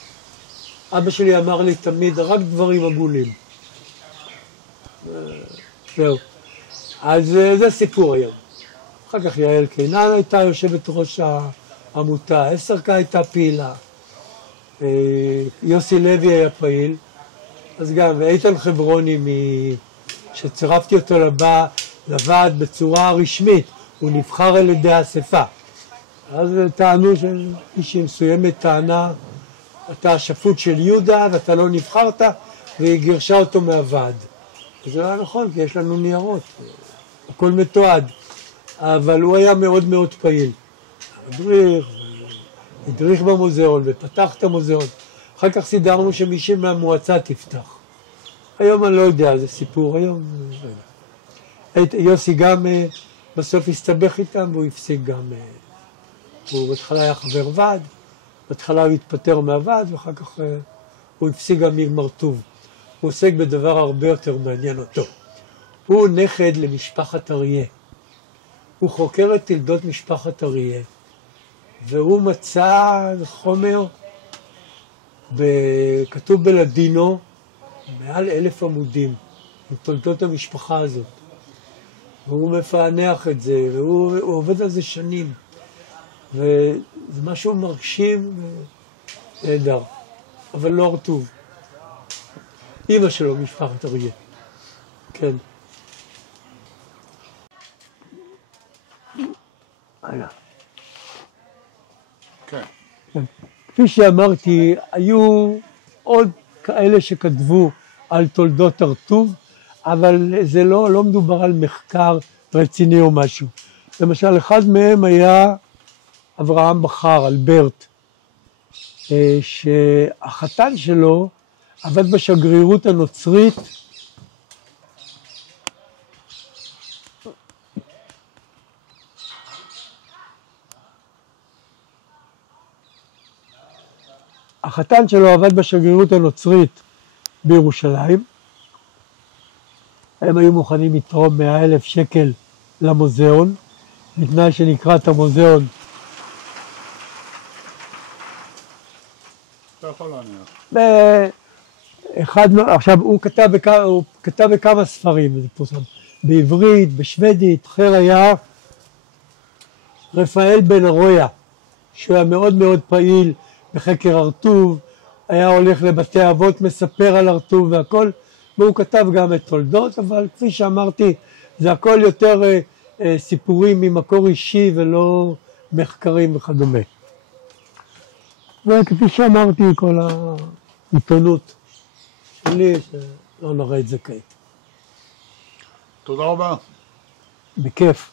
אבא שלי אמר לי תמיד, רק דברים עגולים. זהו. אז זה סיפור היום. אחר כך יעל קינן הייתה יושבת ראש העמותה, אסתר הייתה פעילה, יוסי לוי היה פעיל, אז גם איתן חברוני, שצירפתי אותו לוועד בצורה רשמית, הוא נבחר על ידי האספה. אז טענו שמישהי מסוימת טענה, אתה השפוט של יהודה ואתה לא נבחרת, והיא גירשה אותו מהוועד. זה לא היה נכון, כי יש לנו ניירות, הכל מתועד. אבל הוא היה מאוד מאוד פעיל. הדריך במוזיאון ופתח את המוזיאון. אחר כך סידרנו שמישהי מהמועצה תפתח. היום אני לא יודע, זה סיפור, היום... יוסי גם בסוף הסתבך איתם והוא הפסיק גם... הוא בהתחלה היה חבר ועד, בהתחלה הוא התפטר מהוועד ואחר כך הוא הפסיק גם מגמר טוב. הוא עוסק בדבר הרבה יותר מעניין אותו. הוא נכד למשפחת אריה. הוא חוקר את תולדות משפחת אריה, והוא מצא חומר, כתוב בלדינו, מעל 1,000 עמודים, עם תולדות המשפחה הזאת. והוא מפענח את זה, והוא עובד על זה שנים. וזה משהו מרשים ונהדר, אבל לא הרטוב. אמא שלו, משפחת אריה. כן. כן. כפי שאמרתי, היו עוד כאלה שכתבו על תולדות הר טוב, אבל זה לא מדובר על מחקר רציני או משהו. למשל, אחד מהם היה אברהם בכר, אלברט, שהחתן שלו עבד בשגרירות הנוצרית, החתן שלו עבד בשגרירות הנוצרית בירושלים. הם היו מוכנים לתרום 100,000 שקל למוזיאון, בתנאי שנקרא את המוזיאון. אתה יכול להניח. עכשיו, הוא כתב, הוא כתב בכמה ספרים, זה פורסם בעברית, בשוודית. אחר היה רפאל בן ארויה, שהוא היה מאוד מאוד פעיל בחקר הרטוב, היה הולך לבתי אבות, מספר על הרטוב והכל, והוא כתב גם את תולדות, אבל כפי שאמרתי, זה הכל יותר סיפורים ממקור אישי ולא מחקרים וכדומה. וכפי שאמרתי, כל העיתונות שלי, שלא נראה את זה כעת. תודה רבה. בכיף.